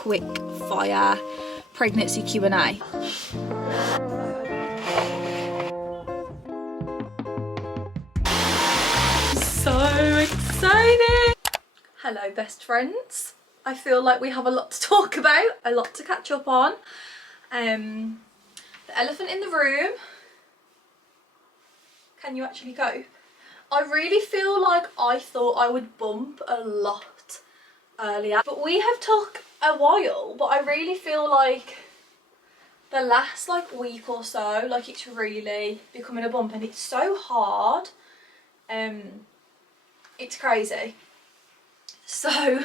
quick fire pregnancy Q&A. So excited! Hello best friends. I feel like we have a lot to talk about, a lot to catch up on. The elephant in the room. Can you actually cope? I really feel like I thought I would bump a lot earlier, but we have took a while, but I really feel like the last like week or so, like it's really becoming a bump, and it's so hard. It's crazy. So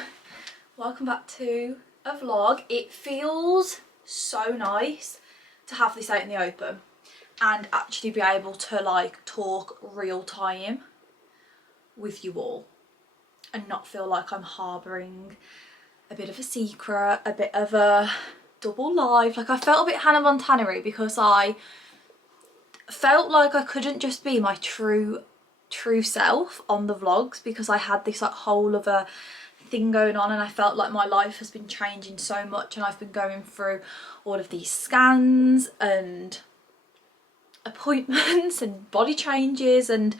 welcome back to a vlog. It feels so nice to have this out in the open and actually be able to like talk real time with you all and not feel like I'm harbouring a bit of a secret, a bit of a double life. Like I felt a bit Hannah Montana-y because I felt like I couldn't just be my true self on the vlogs because I had this like whole other thing going on, and I felt like my life has been changing so much, and I've been going through all of these scans and appointments and body changes and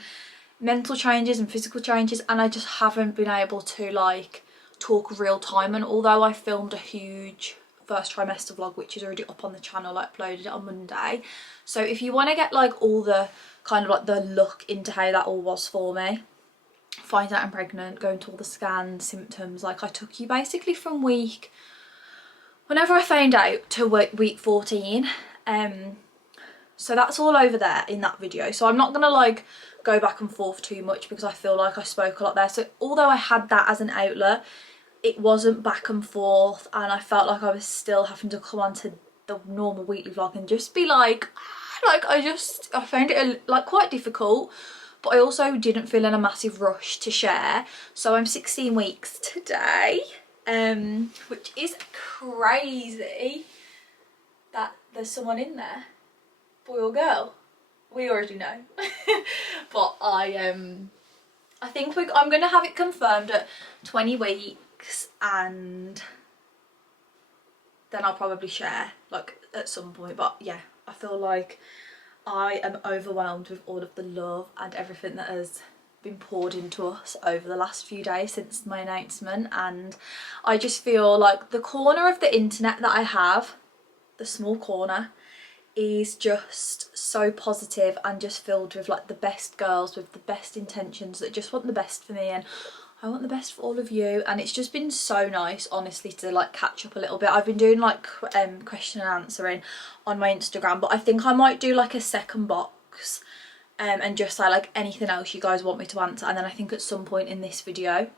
mental changes and physical changes, and I just haven't been able to like talk real time. And although I filmed a huge first trimester vlog which is already up on the channel, I uploaded it on Monday, so if you want to get like all the kind of like the look into how that all was for me, find out I'm pregnant, going to all the scans, symptoms, like I took you basically from whenever I found out to week 14. So that's all over there in that video, so I'm not gonna like go back and forth too much because I feel like I spoke a lot there. So although I had that as an outlet, it wasn't back and forth, and I felt like I was still having to come onto the normal weekly vlog and just be like I found it like quite difficult, but I also didn't feel in a massive rush to share. So I'm 16 weeks today, which is crazy that there's someone in there, boy or girl, we already know. But I think I'm gonna have it confirmed at 20 weeks, and then I'll probably share like at some point. But yeah, I feel like I am overwhelmed with all of the love and everything that has been poured into us over the last few days since my announcement, and I just feel like the corner of the internet that I have, the small corner, is just so positive and just filled with like the best girls with the best intentions that just want the best for me, and I want the best for all of you. And it's just been so nice, honestly, to like catch up a little bit. I've been doing like question and answering on my Instagram, but I think I might do like a second box and just say like anything else you guys want me to answer, and then I think at some point in this video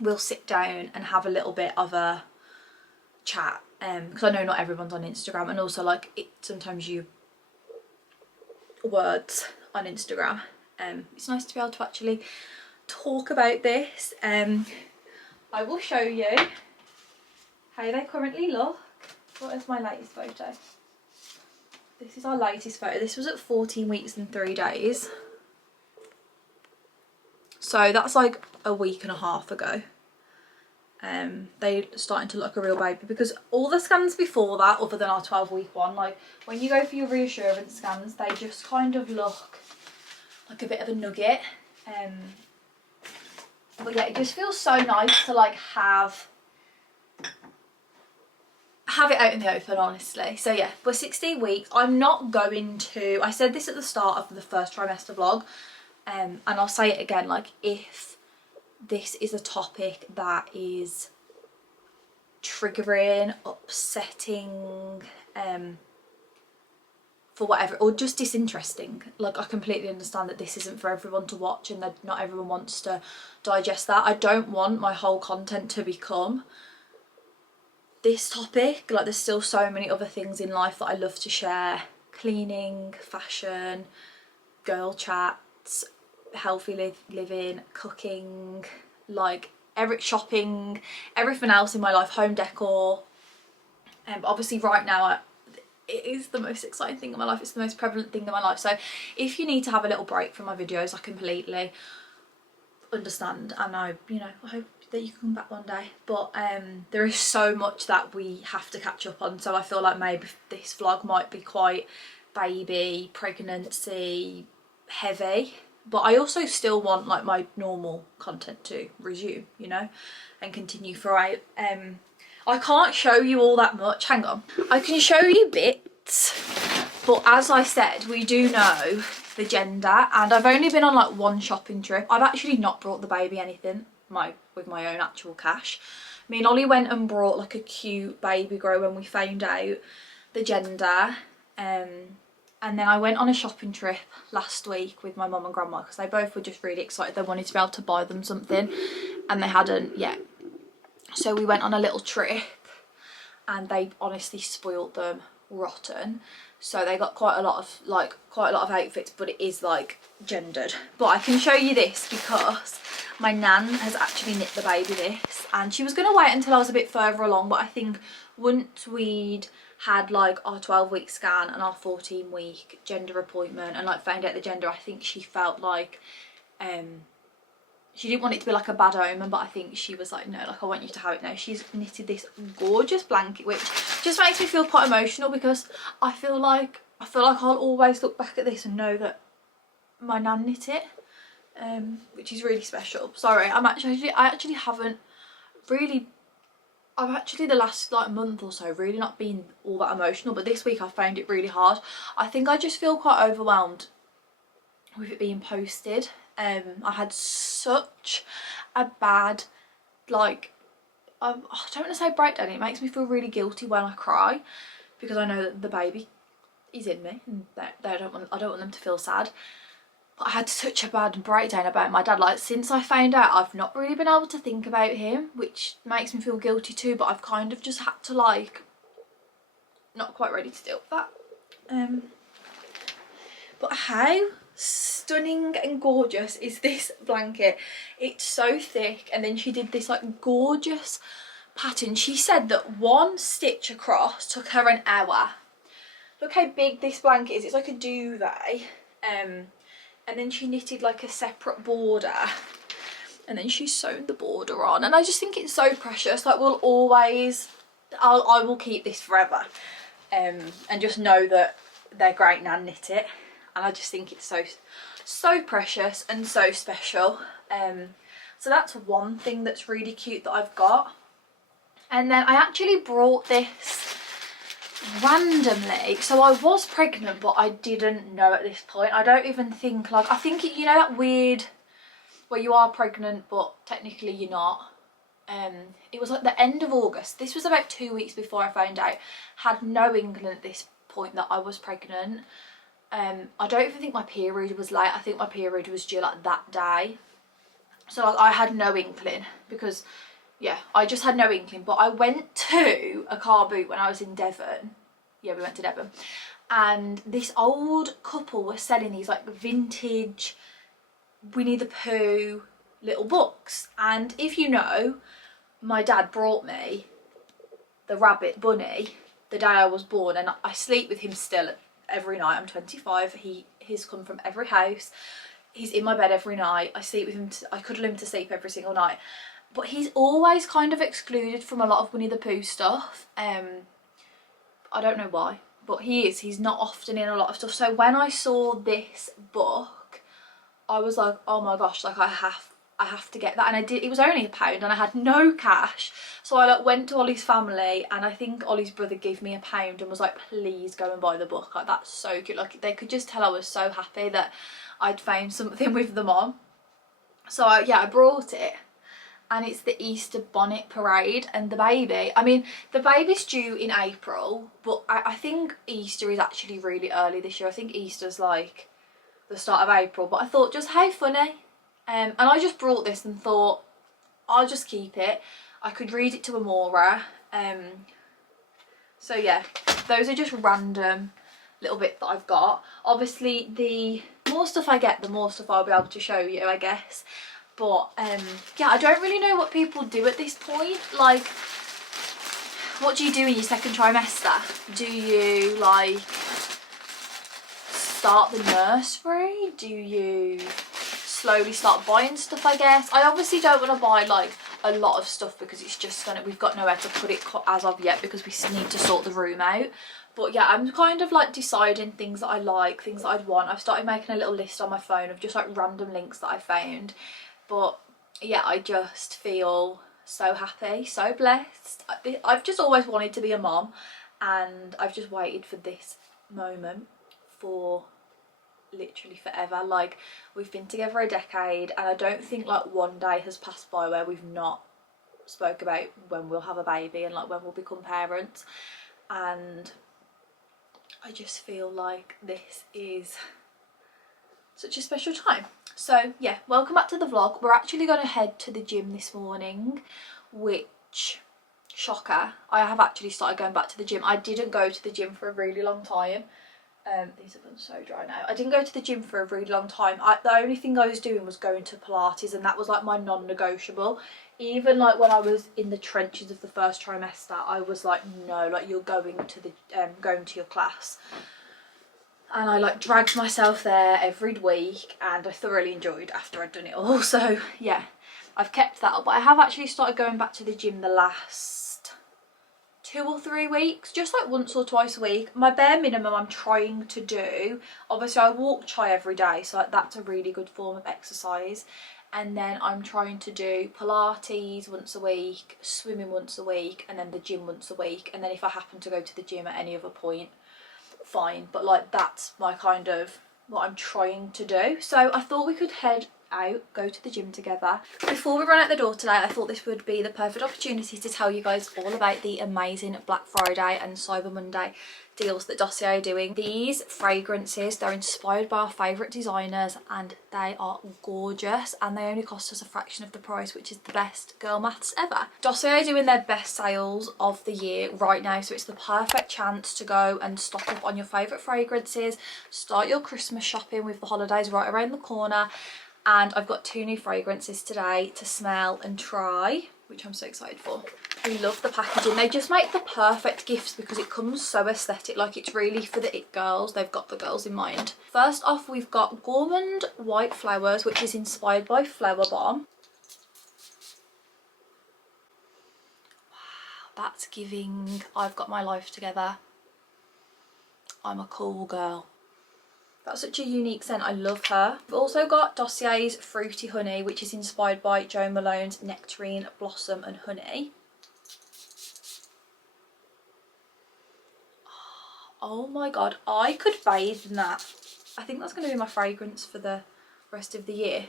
we'll sit down and have a little bit of a chat, because I know not everyone's on Instagram, and also like sometimes you words on Instagram, it's nice to be able to actually talk about this. I will show you how they currently look. What is my latest photo? This is our latest photo. This was at 14 weeks and 3 days, so that's like a week and a half ago. They're starting to look like a real baby, because all the scans before that, other than our 12-week one, like when you go for your reassurance scans, they just kind of look like a bit of a nugget. But yeah, it just feels so nice to like have it out in the open, honestly. So yeah, we're 16 weeks. I'm not going to, I said this at the start of the first trimester vlog, and I'll say it again, like if this is a topic that is triggering, upsetting, for whatever, or just disinteresting, like I completely understand that this isn't for everyone to watch and that not everyone wants to digest that. I don't want my whole content to become this topic. Like there's still so many other things in life that I love to share: cleaning, fashion, girl chats, healthy living, cooking, like shopping, everything else in my life, home decor. But obviously right now it is the most exciting thing in my life. It's the most prevalent thing in my life. So if you need to have a little break from my videos, I completely understand, and I hope that you can come back one day. But there is so much that we have to catch up on, so I feel like maybe this vlog might be quite baby, pregnancy heavy, but I also still want like my normal content to resume, you know, and continue throughout. I can't show you all that much, hang on. I can show you bits, but as I said, we do know the gender, and I've only been on like one shopping trip. I've actually not brought the baby anything with my own actual cash. Me and Ollie went and brought like a cute baby grow when we found out the gender. And then I went on a shopping trip last week with my mum and grandma because they both were just really excited. They wanted to be able to buy them something and they hadn't yet. So we went on a little trip and they honestly spoilt them rotten. So they got quite a lot of outfits, but it is like gendered. But I can show you this because my nan has actually knit the baby this, and she was going to wait until I was a bit further along, but I think once we'd had like our 12-week scan and our 14-week gender appointment and like found out the gender, I think she felt like she didn't want it to be like a bad omen, but I think she was like, no, like I want you to have it now. She's knitted this gorgeous blanket, which just makes me feel quite emotional because I feel like I'll always look back at this and know that my nan knit it, which is really special. Sorry, I've actually the last like month or so really not been all that emotional, but this week I found it really hard. I think I just feel quite overwhelmed with it being posted. I had such a bad, like, I don't want to say breakdown. It makes me feel really guilty when I cry because I know that the baby is in me and I don't want them to feel sad. But I had such a bad breakdown about my dad. Like, since I found out, I've not really been able to think about him, which makes me feel guilty too, but I've kind of just had to, like, not quite ready to deal with that. But how stunning and gorgeous is this blanket? It's so thick, and then she did this like gorgeous pattern. She said that one stitch across took her an hour. Look how big this blanket is. It's like a duvet. And then she knitted like a separate border, and then she's sewn the border on, and I just think it's so precious. Like, we'll always, I will keep this forever, and just know that their great nan knit it. And I just think it's so precious and so special. So that's one thing that's really cute that I've got. And then I actually brought this randomly. So I was pregnant, but I didn't know at this point. I don't even think, like, I think you know that weird where you are pregnant but technically you're not. It was like the end of August. This was about 2 weeks before I found out. Had no inkling at this point that I was pregnant. I don't even think my period was late. I think my period was due like that day. So like I had no inkling because, yeah, I just had no inkling. But I went to a car boot when I was in Devon. Yeah, we went to Devon. And this old couple was selling these like vintage Winnie the Pooh little books. And if you know, my dad brought me the rabbit bunny the day I was born, and I sleep with him still every night. I'm 25. He's come from every house. He's in my bed every night. I sleep with him. I cuddle him to sleep every single night. But he's always kind of excluded from a lot of Winnie the Pooh stuff. I don't know why, but he's not often in a lot of stuff. So when I saw this book, I was like, oh my gosh, like I have to get that. And I did. It was only £1 and I had no cash. So I like went to Ollie's family, and I think Ollie's brother gave me £1 and was like, please go and buy the book. Like, that's so cute. Like, they could just tell I was so happy that I'd found something with them on. So I brought it. And it's the Easter bonnet parade, and the baby, I mean, the baby's due in April, but I think Easter is actually really early this year. I think Easter's like the start of April, but I thought just how funny. And I just brought this and thought I'll just keep it. I could read it to Amora. So yeah, those are just random little bits that I've got. Obviously, the more stuff I get, the more stuff I'll be able to show you, I guess. But yeah, I don't really know what people do at this point. Like, what do you do in your second trimester? Do you like start the nursery? Do you slowly start buying stuff, I guess. I obviously don't want to buy like a lot of stuff because it's just gonna, we've got nowhere to put it as of yet because we need to sort the room out. But yeah, I'm kind of like deciding things that I like, things that I'd want. I've started making a little list on my phone of just like random links that I found. But yeah, I just feel so happy, so blessed. I've just always wanted to be a mom, and I've just waited for this moment for literally forever. Like, we've been together a decade, and I don't think like one day has passed by where we've not spoke about when we'll have a baby and like when we'll become parents. And I just feel like this is such a special time. So yeah, welcome back to the vlog. We're actually going to head to the gym this morning, which, shocker, I have actually started going back to the gym. I didn't go to the gym for a really long time. These have been so dry now. I didn't go to the gym for a really long time. The only thing I was doing was going to Pilates, and that was like my non-negotiable. Even like when I was in the trenches of the first trimester, I was like, no, like you're going to the going to your class. And I like dragged myself there every week, and I thoroughly enjoyed after I'd done it all. So yeah, I've kept that up. But I have actually started going back to the gym the last 2 or 3 weeks, just like once or twice a week. My bare minimum I'm trying to do, obviously I walk chai every day, so like that's a really good form of exercise. And then I'm trying to do Pilates once a week, swimming once a week, and then the gym once a week. And then if I happen to go to the gym at any other point, fine. But like that's my kind of what I'm trying to do. So I thought we could head out, go to the gym together. Before we run out the door today, I thought this would be the perfect opportunity to tell you guys all about the amazing Black Friday and Cyber Monday deals that Dossier are doing. These fragrances, they're inspired by our favourite designers, and they are gorgeous, and they only cost us a fraction of the price, which is the best girl maths ever. Dossier are doing their best sales of the year right now, so it's the perfect chance to go and stock up on your favourite fragrances, start your Christmas shopping with the holidays right around the corner. And I've got 2 new fragrances today to smell and try, which I'm so excited for. I love the packaging. They just make the perfect gifts because it comes so aesthetic. Like, it's really for the it girls. They've got the girls in mind. First off, we've got Gourmand White Flowers, which is inspired by Flower Bomb. Wow, that's giving I've got my life together. I'm a cool girl. That's such a unique scent. I love her. We've also got Dossier's Fruity Honey, which is inspired by Jo Malone's Nectarine, Blossom and Honey. Oh my god, I could bathe in that. I think that's going to be my fragrance for the rest of the year.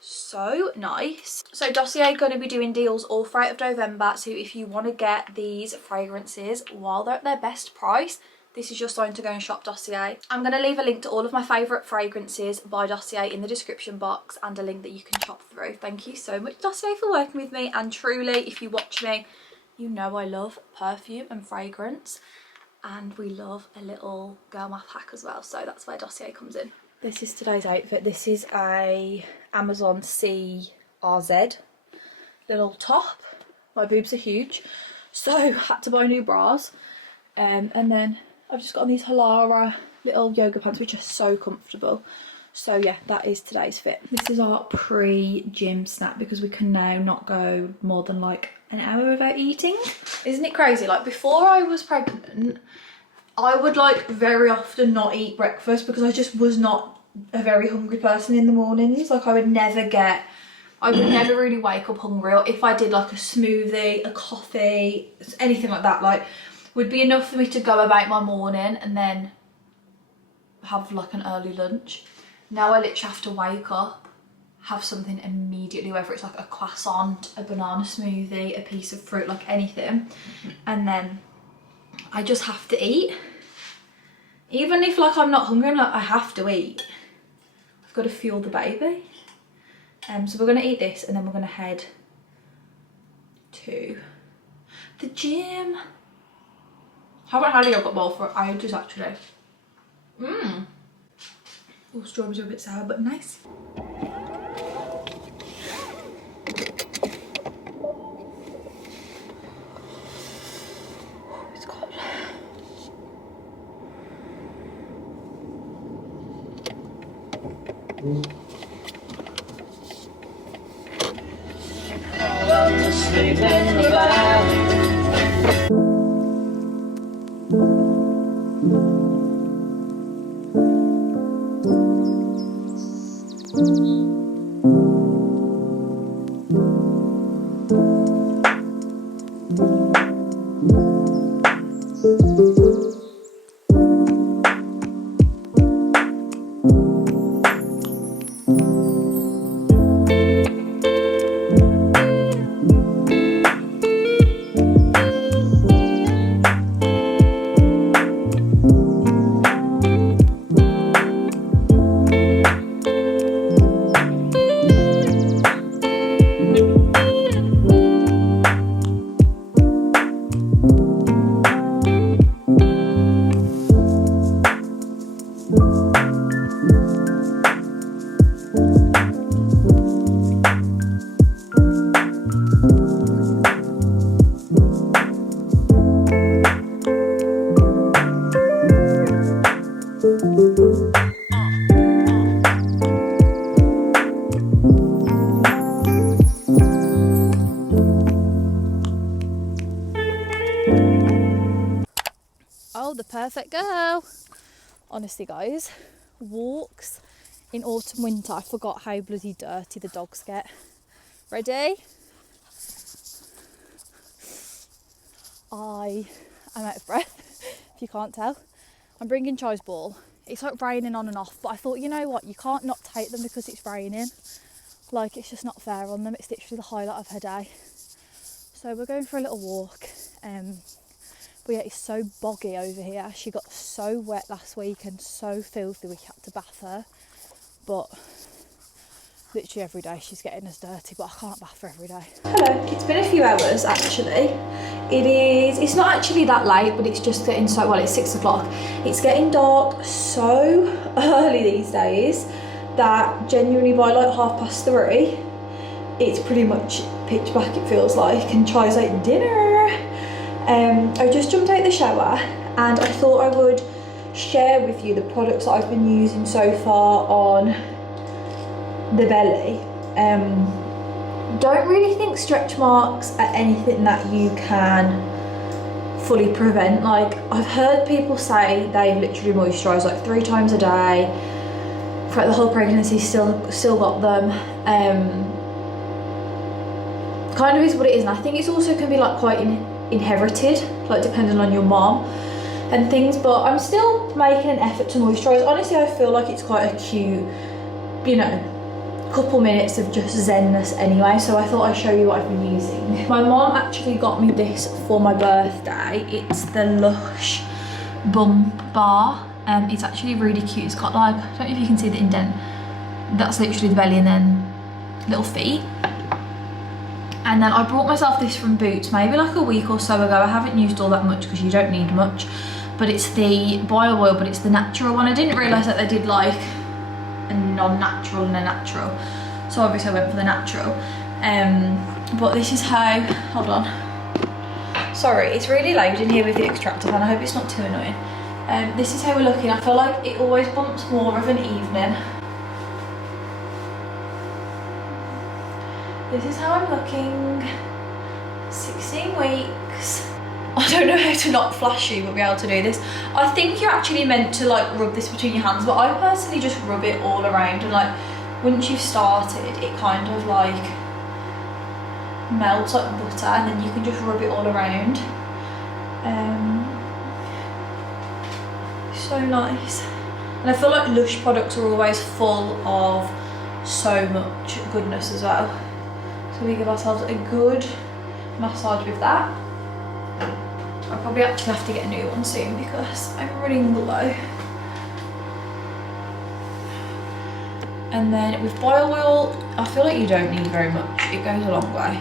So nice. So Dossier are going to be doing deals all throughout November, so if you want to get these fragrances while they're at their best price, this is your sign to go and shop Dossier. I'm going to leave a link to all of my favourite fragrances by Dossier in the description box, and a link that you can shop through. Thank you so much, Dossier, for working with me, and truly, if you watch me, you know I love perfume and fragrance, and we love a little girl math hack as well, so that's where Dossier comes in. This is today's outfit. This is a Amazon CRZ little top. My boobs are huge, so had to buy new bras, and then I've just got on these Halara little yoga pants, which are so comfortable. So yeah, that is today's fit. This is our pre-gym snack because we can now not go more than like an hour without eating. Isn't it crazy? Like, before I was pregnant, I would like very often not eat breakfast because I just was not a very hungry person in the mornings. Like, I would never really wake up hungry, or if I did, like a smoothie, a coffee, anything like that, like, would be enough for me to go about my morning and then have like an early lunch. Now I literally have to wake up, have something immediately, whether it's like a croissant, a banana smoothie, a piece of fruit, like anything, and then I just have to eat. Even if like I'm not hungry, I'm like, I have to eat. I've got to fuel the baby. So we're going to eat this, and then we're going to head to the gym. Haven't had a yogurt bowl for ages actually. Oh, strawberries are a bit sour, but nice. It's cold. pigs in the back. Oh, the perfect girl. Honestly, guys, walks in autumn, winter, I forgot how bloody dirty the dogs get. Ready? I am out of breath, if you can't tell. I'm bringing Chai's ball. It's like raining on and off, but I thought, you know what, you can't not take them because it's raining. Like, it's just not fair on them. It's literally the highlight of her day. So we're going for a little walk. But yeah, it's so boggy over here. She got so wet last week and so filthy we had to bath her. But literally every day she's getting as dirty, but I can't bath her every day. Hello, it's been a few hours actually. It's not actually that late, but it's just getting so, well, it's 6 o'clock. It's getting dark so early these days that genuinely by like 3:30, it's pretty much pitch black, it feels like, and Chai's like, dinner. I just jumped out the shower and I thought I would share with you the products that I've been using so far on the belly. Don't really think stretch marks are anything that you can fully prevent. Like, I've heard people say they've literally moisturised like 3 times a day throughout the whole pregnancy, still got them. Kind of is what it is, and I think it's also can be like quite inherited, like depending on your mom and things, but I'm still making an effort to moisturise. Honestly, I feel like it's quite a cute, you know, couple minutes of just zenness anyway, so I thought I'd show you what I've been using. My mom actually got me this for my birthday. It's the Lush Bump Bar. It's actually really cute. It's got like, I don't know if you can see the indent, that's literally the belly and then little feet. And then I brought myself this from Boots maybe like a week or so ago. I haven't used all that much because you don't need much, but it's the bio oil, but it's the natural one. I didn't realise that they did like a non-natural and a natural, so obviously I went for the natural. But this is how, hold on, sorry, it's really loud in here with the extractor fan. I hope it's not too annoying. This is how we're looking. I feel like it always bumps more of an evening. This is how I'm looking. 16 weeks. I don't know how to not flash you but be able to do this. I think you're actually meant to like rub this between your hands, but I personally just rub it all around, and like once you've started it kind of like melts like butter, and then you can just rub it all around. So nice. And I feel like Lush products are always full of so much goodness as well. So we give ourselves a good massage with that. I'll probably actually have to get a new one soon because I'm running low. And then with bio oil, I feel like you don't need very much. It goes a long way.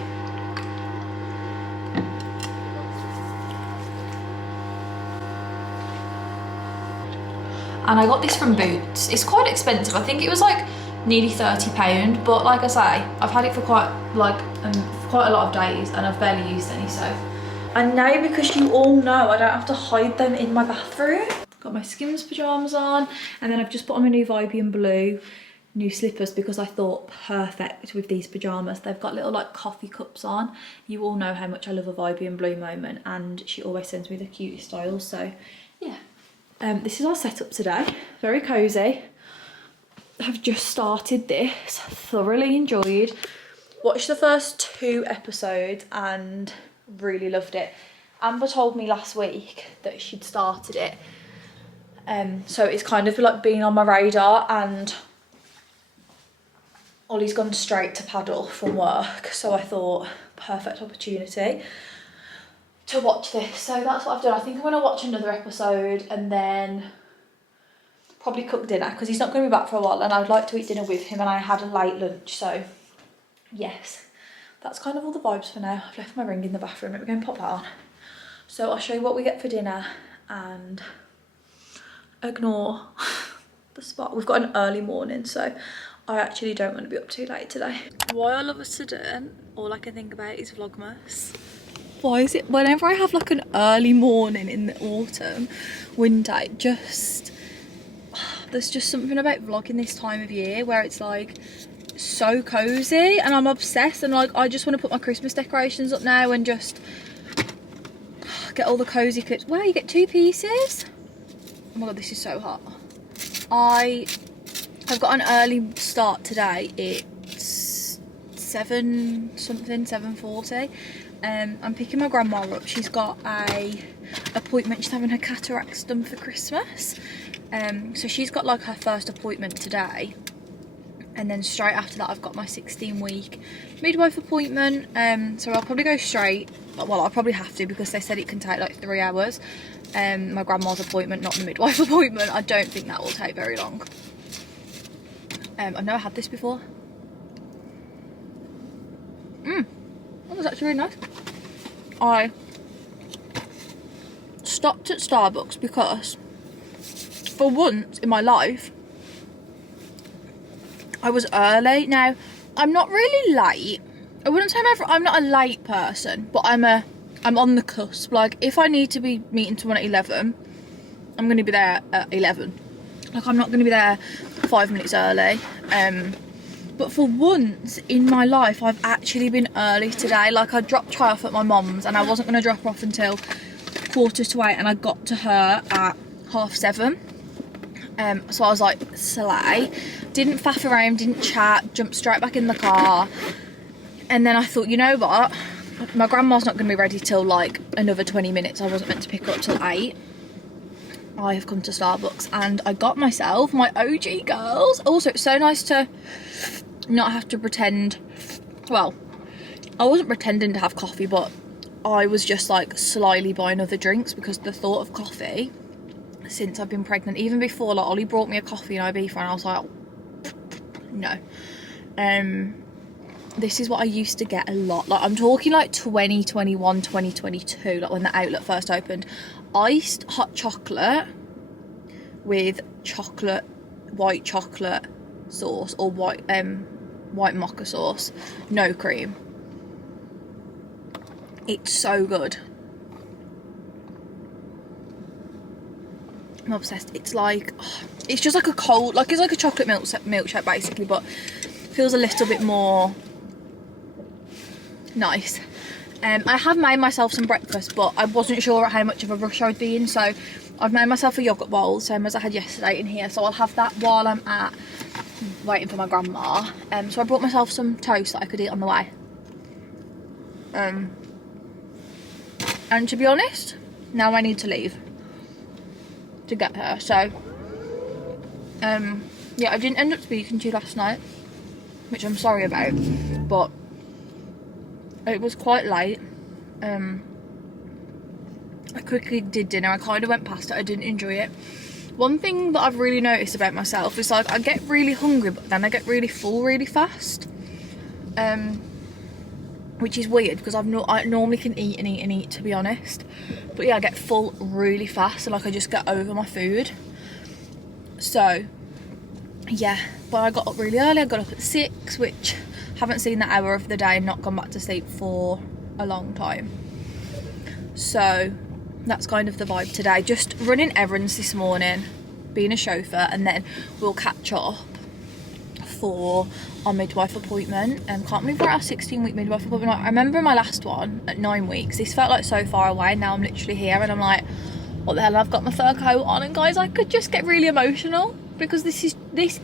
And I got this from Boots. It's quite expensive. I think it was like nearly £30, but like I say, I've had it for quite a lot of days and I've barely used any, so. And now, because you all know I don't have to hide them in my bathroom, got my Skims pyjamas on, and then I've just put on my new Vibian blue new slippers because I thought perfect with these pyjamas. They've got little like coffee cups on. You all know how much I love a vibey and blue moment, and she always sends me the cutest styles. So yeah, this is our setup today. Very cozy. I've just started this, thoroughly enjoyed. Watched the first 2 episodes and really loved it. Amber told me last week that she'd started it, so it's kind of like been on my radar, and Ollie's gone straight to paddle from work, so I thought perfect opportunity to watch this. So that's what I've done. I think I'm going to watch another episode and then probably cook dinner because he's not going to be back for a while, and I'd like to eat dinner with him, and I had a late lunch. So yes, that's kind of all the vibes for now. I've left my ring in the bathroom. We're going to pop that on. So I'll show you what we get for dinner and ignore the spot. We've got an early morning, so I actually don't want to be up too late today. Why I love a sudden, all I can think about is Vlogmas. Why is it whenever I have like an early morning in the autumn, winter, it just, there's just something about vlogging this time of year where it's like so cozy, and I'm obsessed, and like I just want to put my Christmas decorations up now and just get all the cozy clips. Wow, you get 2 pieces. Oh my god, this is so hot. I've got an early start today. It's 7:40. I'm picking my grandma up. She's got a appointment. She's having her cataracts done for Christmas. So she's got like her first appointment today. And then straight after that I've got my 16-week midwife appointment. So I'll probably go straight. Well, I'll probably have to because they said it can take like 3 hours. My grandma's appointment, not the midwife appointment. I don't think that will take very long. I've never had this before. That was actually really nice. I stopped at Starbucks because for once in my life I was early. Now, I'm not really late. I wouldn't say I'm not a late person, but I'm on the cusp. Like, if I need to be meeting someone at 11, I'm going to be there at 11. Like, I'm not going to be there 5 minutes early. But for once in my life, I've actually been early today. Like, I dropped Try off at my mum's, and I wasn't going to drop her off until 8:15, and I got to her at 7:30. So I was like, slay. Didn't faff around, didn't chat, jumped straight back in the car. And then I thought, you know what? My grandma's not going to be ready till like another 20 minutes. I wasn't meant to pick her up till 8. I have come to Starbucks and I got myself my OG girls. Also, it's so nice to not have to pretend. Well, I wasn't pretending to have coffee, but I was just like slyly buying other drinks because the thought of coffee since I've been pregnant, even before, like Ollie brought me a coffee in Ibiza and I was like, no. This is what I used to get a lot. Like, I'm talking like 2021, 2022, like when the outlet first opened. Iced hot chocolate with white chocolate sauce, or white mocha sauce, no cream. It's so good. I'm obsessed. It's like, it's just like a cold, like it's like a chocolate milkshake basically, but feels a little bit more nice. I have made myself some breakfast, but I wasn't sure how much of a rush I would be in, so I've made myself a yoghurt bowl, same as I had yesterday in here, so I'll have that while I'm waiting for my grandma. So I brought myself some toast that I could eat on the way. And to be honest, now I need to leave to get her, so yeah, I didn't end up speaking to you last night, which I'm sorry about, but it was quite late. I quickly did dinner. I kind of went past it. I didn't enjoy it. One thing that I've really noticed about myself is like I get really hungry, but then I get really full really fast, which is weird because I normally can eat and eat and eat, to be honest, but yeah, I get full really fast, and like I just get over my food. So yeah, but I got up really early. I got up at 6, which haven't seen that hour of the day and not gone back to sleep for a long time. So that's kind of the vibe today. Just running errands this morning, being a chauffeur, and then we'll catch up for our midwife appointment. Can't believe we're at our 16-week midwife appointment. I remember my last one at 9 weeks. This felt like so far away. Now I'm literally here and I'm like, what the hell, I've got my fur coat on. And guys, I could just get really emotional because this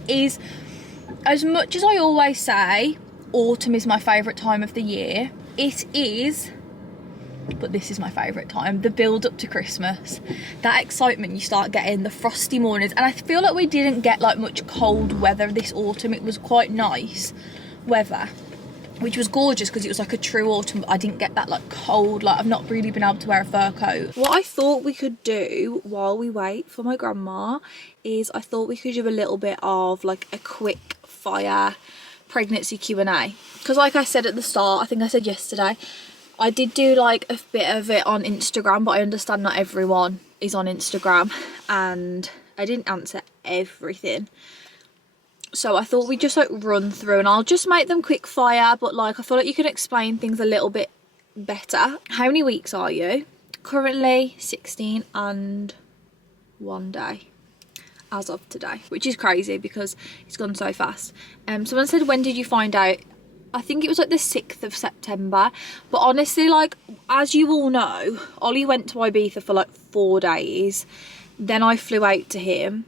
is, as much as I always say, autumn is my favourite time of the year. It is, but this is my favourite time. The build up to Christmas, that excitement you start getting, the frosty mornings, and I feel like we didn't get like much cold weather this autumn. It was quite nice weather, which was gorgeous because it was like a true autumn, but I didn't get that like cold, like I've not really been able to wear a fur coat. What I thought we could do while we wait for my grandma is I thought we could do a little bit of like a quick fire pregnancy Q&A, because like I said at the start, I think I said yesterday, I did do like a bit of it on Instagram, but I understand not everyone is on Instagram and I didn't answer everything. So I thought we'd just like run through and I'll just make them quick fire, but like I feel like you can explain things a little bit better. How many weeks are you? Currently 16 and 1 day as of today, which is crazy because it's gone so fast. Someone said, when did you find out? I think it was like the 6th of September, but honestly, like, as you all know, Ollie went to Ibiza for like 4 days, then I flew out to him,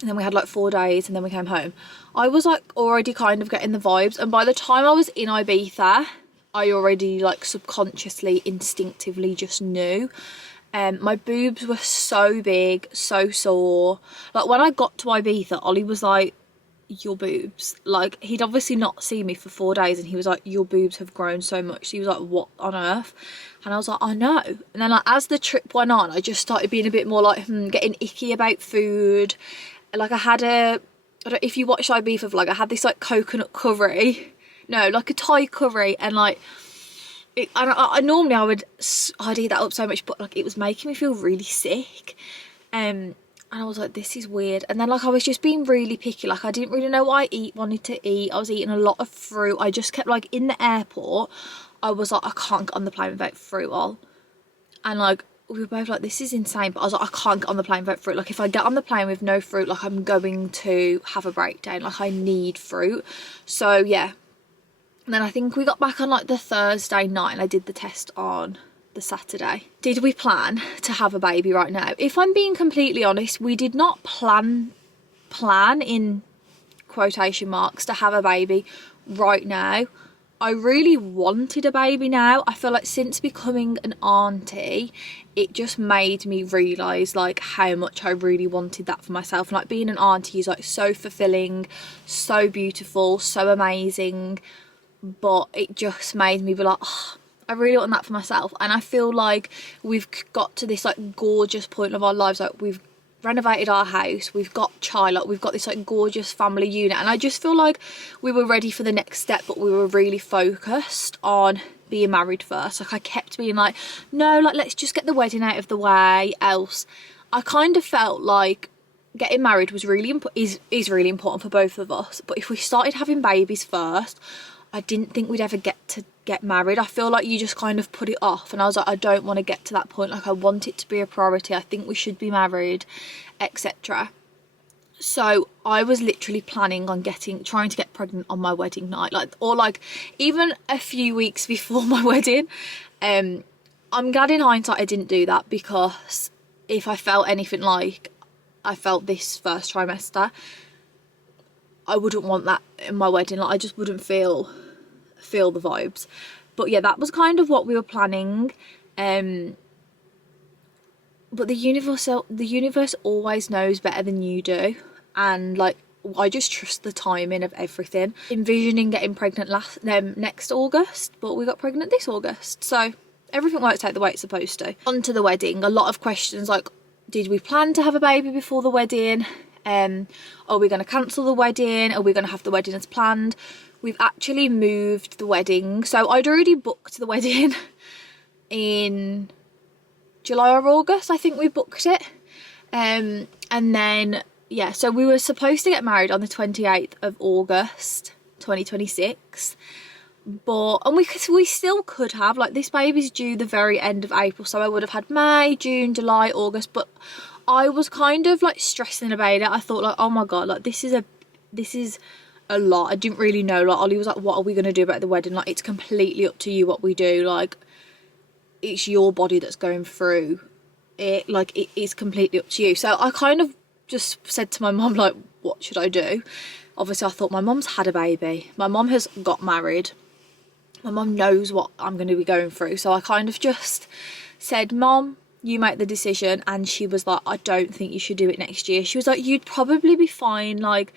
and then we had like 4 days, and then we came home. I was like already kind of getting the vibes, and by the time I was in Ibiza, I already like subconsciously, instinctively just knew. My boobs were so big, so sore. Like when I got to Ibiza, Ollie was like, your boobs, like he'd obviously not seen me for 4 days and he was like, your boobs have grown so much. So he was like, what on earth? And I was like, I know. And then like as the trip went on, I just started being a bit more like getting icky about food. Like I had I don't know if you watched Ibiza vlog, I had this like coconut curry, no, like a Thai curry, and like I normally I'd eat that up so much, but like it was making me feel really sick. And I was like, this is weird. And then like I was just being really picky. Like I didn't really know what I wanted to eat. I was eating a lot of fruit. I just kept like in the airport, I was like, I can't get on the plane without fruit all. And like we were both like, this is insane. But I was like, I can't get on the plane without fruit. Like if I get on the plane with no fruit, like I'm going to have a breakdown. Like I need fruit. So yeah. And then I think we got back on like the Thursday night and I did the test on the Saturday. Did we plan to have a baby right now? If I'm being completely honest, we did not plan in quotation marks to have a baby right now. I really wanted a baby now. I feel like since becoming an auntie, it just made me realise like how much I really wanted that for myself. And like being an auntie is like so fulfilling, so beautiful, so amazing, but it just made me be like, oh, I really want that for myself. And I feel like we've got to this like gorgeous point of our lives, like we've renovated our house, we've got child, like we've got this like gorgeous family unit, and I just feel like we were ready for the next step, but we were really focused on being married first. Like I kept being like, no, like let's just get the wedding out of the way, else. I kind of felt like getting married was really is really important for both of us, but if we started having babies first, I didn't think we'd ever get married. I feel like you just kind of put it off, and I was like, I don't want to get to that point. Like I want it to be a priority. I think we should be married, etc. So I was literally planning on trying to get pregnant on my wedding night, or even a few weeks before my wedding. I'm glad in hindsight I didn't do that, because if I felt anything like I felt this first trimester, I wouldn't want that in my wedding. Like I just wouldn't feel the vibes. But yeah, that was kind of what we were planning. But the universe always knows better than you do, and like I just trust the timing of everything. Envisioning getting pregnant next August, but we got pregnant this August, so everything works out the way it's supposed to. On to the wedding. A lot of questions like, did we plan to have a baby before the wedding? Are we going to cancel the wedding? Are we going to have the wedding as planned? We've actually moved the wedding. So I'd already booked the wedding in July or August, I think we booked it. And then, yeah, so we were supposed to get married on the 28th of August 2026. And we still could have, like, this baby's due the very end of April, so I would have had May, June, July, August, but I was kind of like stressing about it. I thought like, oh my god, like this is a this is a lot. I didn't really know, like Ollie was like, what are we going to do about the wedding? Like, it's completely up to you what we do. Like, it's your body that's going through it. Like, it is completely up to you. So I kind of just said to my mum, like, what should I do? Obviously I thought, my mum's had a baby, my mum has got married, my mum knows what I'm going to be going through. So I kind of just said, Mum, you make the decision. And she was like, I don't think you should do it next year. She was like, you'd probably be fine. Like,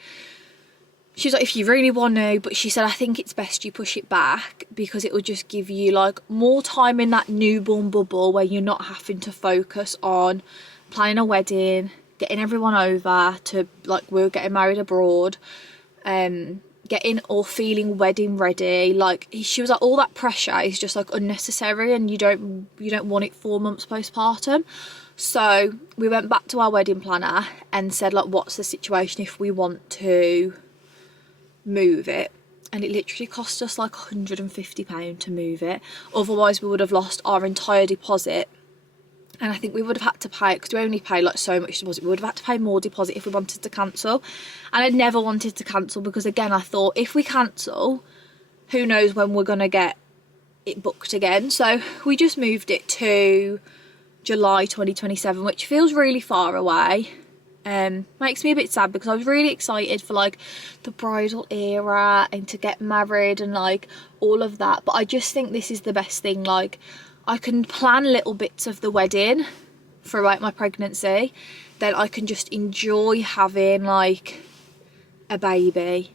she was like, if you really want to, but she said, I think it's best you push it back, because it will just give you like more time in that newborn bubble where you're not having to focus on planning a wedding, getting everyone over to, like, we're getting married abroad, getting or feeling wedding ready. Like, she was like, all that pressure is just like unnecessary, and you don't want it 4 months postpartum. So we went back to our wedding planner and said, like, what's the situation if we want to move it? And it literally cost us like £150 to move it. Otherwise we would have lost our entire deposit, and I think we would have had to pay, because we only pay like so much deposit, we would have had to pay more deposit if we wanted to cancel. And I never wanted to cancel, because again, I thought, if we cancel, who knows when we're gonna get it booked again. So we just moved it to July 2027, which feels really far away. Makes me a bit sad, because I was really excited for like the bridal era and to get married and like all of that. But I just think this is the best thing. Like, I can plan little bits of the wedding throughout my pregnancy, then I can just enjoy having like a baby,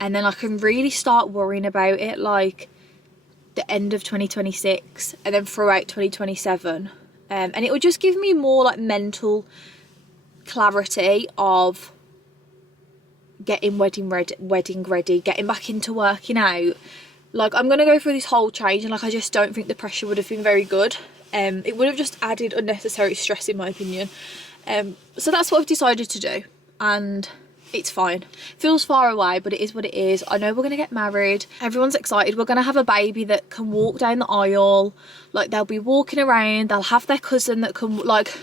and then I can really start worrying about it like the end of 2026 and then throughout 2027. And it would just give me more like mental clarity of getting wedding ready, getting back into working out. Like, I'm gonna go through this whole change, and like, I just don't think the pressure would have been very good. It would have just added unnecessary stress, in my opinion. So that's what I've decided to do, and it's fine. Feels far away, but it is what it is. I know we're gonna get married, everyone's excited, we're gonna have a baby that can walk down the aisle. Like, they'll be walking around, they'll have their cousin that can like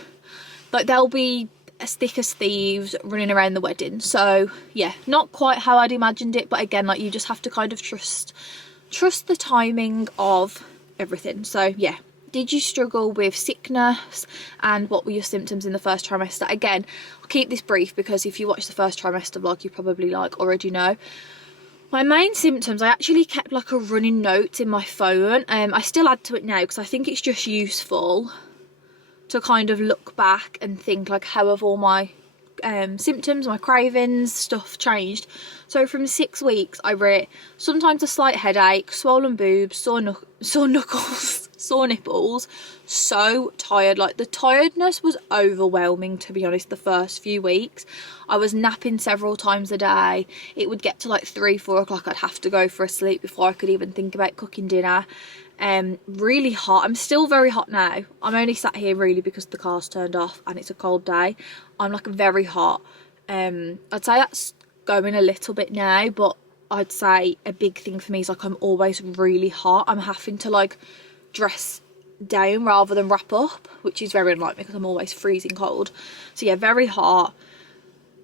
they'll be as thick as thieves running around the wedding. So yeah, not quite how I'd imagined it, but again, like, you just have to kind of trust the timing of everything. So yeah, did you struggle with sickness, and what were your symptoms in the first trimester? Again, I'll keep this brief, because if you watch the first trimester vlog, you probably like already know. My main symptoms, I actually kept like a running note in my phone. I still add to it now, because I think it's just useful to kind of look back and think like, how have all my symptoms, my cravings, stuff changed. So from 6 weeks, I wrote sometimes a slight headache, swollen boobs, sore knuckles, sore nipples, so tired. Like, the tiredness was overwhelming, to be honest. The first few weeks I was napping several times a day. It would get to like 3-4 o'clock, I'd have to go for a sleep before I could even think about cooking dinner. Really hot. I'm still very hot now. I'm only sat here really because the car's turned off and it's a cold day. I'm like very hot. I'd say that's going a little bit now, but I'd say a big thing for me is like, I'm always really hot. I'm having to like dress down rather than wrap up, which is very unlike me because I'm always freezing cold. So yeah, very hot.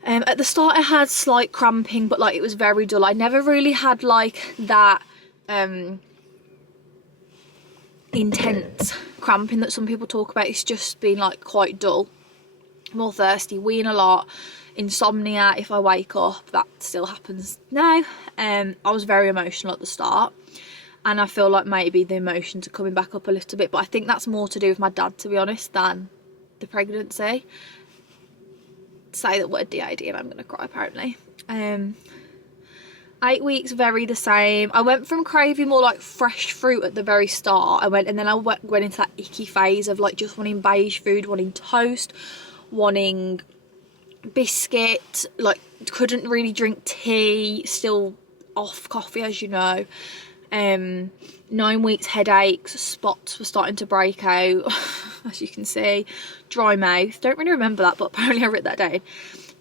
At the start I had slight cramping, but like, it was very dull. I never really had like that intense cramping that some people talk about. It's just been like quite dull, more thirsty, weeing a lot, insomnia if I wake up. That still happens now. I was very emotional at the start, and I feel like maybe the emotions are coming back up a little bit, but I think that's more to do with my dad, to be honest, than the pregnancy. Say that word DID and I'm gonna cry apparently. 8 weeks, very the same. I went from craving more like fresh fruit at the very start. And then I went into that icky phase of like just wanting beige food, wanting toast, wanting biscuit, like couldn't really drink tea, still off coffee, as you know. 9 weeks, headaches, spots were starting to break out, as you can see, dry mouth. Don't really remember that, but apparently I wrote that down.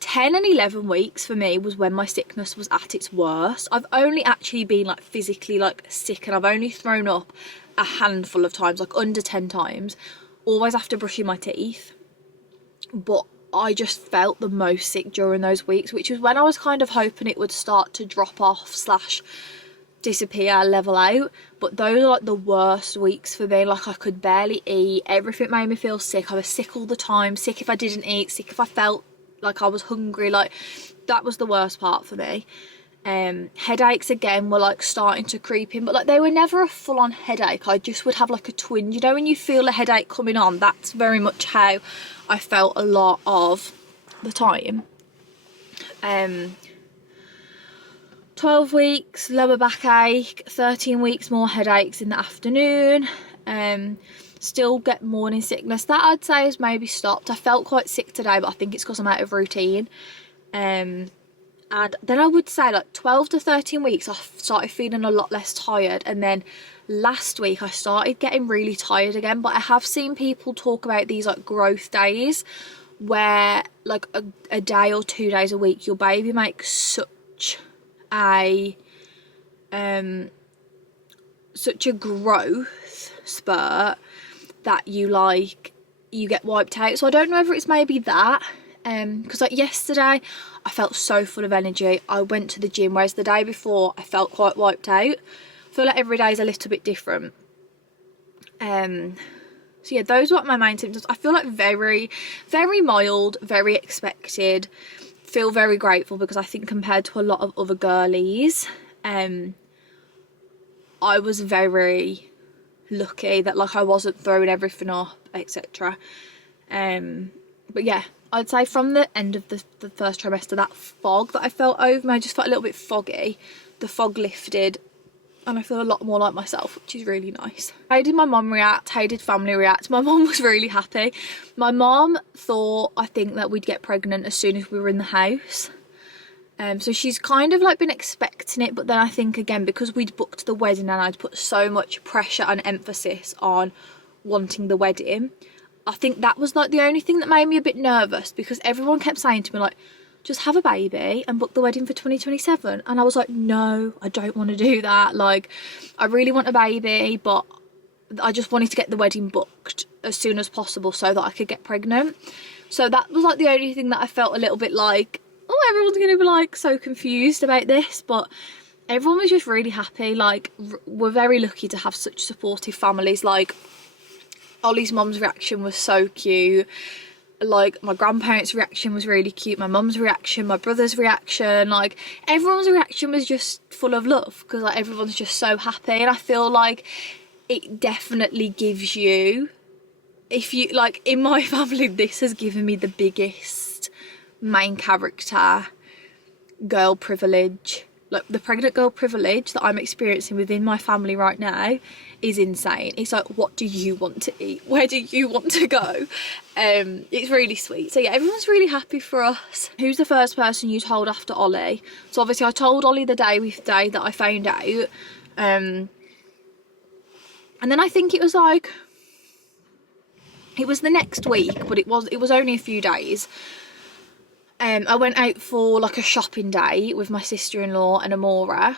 10 and 11 weeks for me was when my sickness was at its worst. I've only actually been like physically like sick, and I've only thrown up a handful of times, like under 10 times, always after brushing my teeth. But I just felt the most sick during those weeks, which was when I was kind of hoping it would start to drop off slash disappear, level out. But those are like the worst weeks for me. Like I could barely eat, everything made me feel sick. I was sick all the time, sick if I didn't eat, sick if I felt like I was hungry. Like that was the worst part for me. Headaches again were like starting to creep in, but like they were never a full-on headache. I just would have like a twinge, you know, when you feel a headache coming on. That's very much how I felt a lot of the time. 12 weeks lower backache, 13 weeks more headaches in the afternoon. Still get morning sickness. That I'd say has maybe stopped. I felt quite sick today, but I think it's because I'm out of routine. And then I would say like 12 to 13 weeks I started feeling a lot less tired, and then last week I started getting really tired again. But I have seen people talk about these like growth days where like a day or 2 days a week your baby makes such a growth spurt that you get wiped out. So I don't know whether it's maybe that, because like yesterday I felt so full of energy. I went to the gym, whereas the day before I felt quite wiped out. I feel like every day is a little bit different. So yeah, those were my main symptoms. I feel like very, very mild, very expected. Feel very grateful because I think compared to a lot of other girlies, I was very lucky that like I wasn't throwing everything up, etc. But yeah, I'd say from the end of the first trimester, that fog that I felt over me, I just felt a little bit foggy. The fog lifted and I feel a lot more like myself, which is really nice. How did my mum react? How did family react? My mum was really happy. My mum thought, I think, that we'd get pregnant as soon as we were in the house. So she's kind of like been expecting it, but then I think again, because we'd booked the wedding and I'd put so much pressure and emphasis on wanting the wedding, I think that was like the only thing that made me a bit nervous, because everyone kept saying to me like, just have a baby and book the wedding for 2027. And I was like, no, I don't want to do that. Like, I really want a baby, but I just wanted to get the wedding booked as soon as possible so that I could get pregnant. So that was like the only thing that I felt a little bit like, oh, everyone's going to be like so confused about this. But everyone was just really happy. Like, we're very lucky to have such supportive families. Like, Ollie's mum's reaction was so cute. Like, my grandparents' reaction was really cute, my mum's reaction, my brother's reaction, like everyone's reaction was just full of love, because like everyone's just so happy. And I feel like it definitely gives you, if you like, in my family this has given me the biggest main character girl privilege. Like, the pregnant girl privilege that I'm experiencing within my family right now is insane. It's like, what do you want to eat? Where do you want to go? It's really sweet. So yeah, everyone's really happy for us. Who's the first person you told after Ollie? So obviously I told Ollie the day that I found out. And then I think it was like, it was the next week, but it was only a few days. I went out for like a shopping day with my sister-in-law and Amora,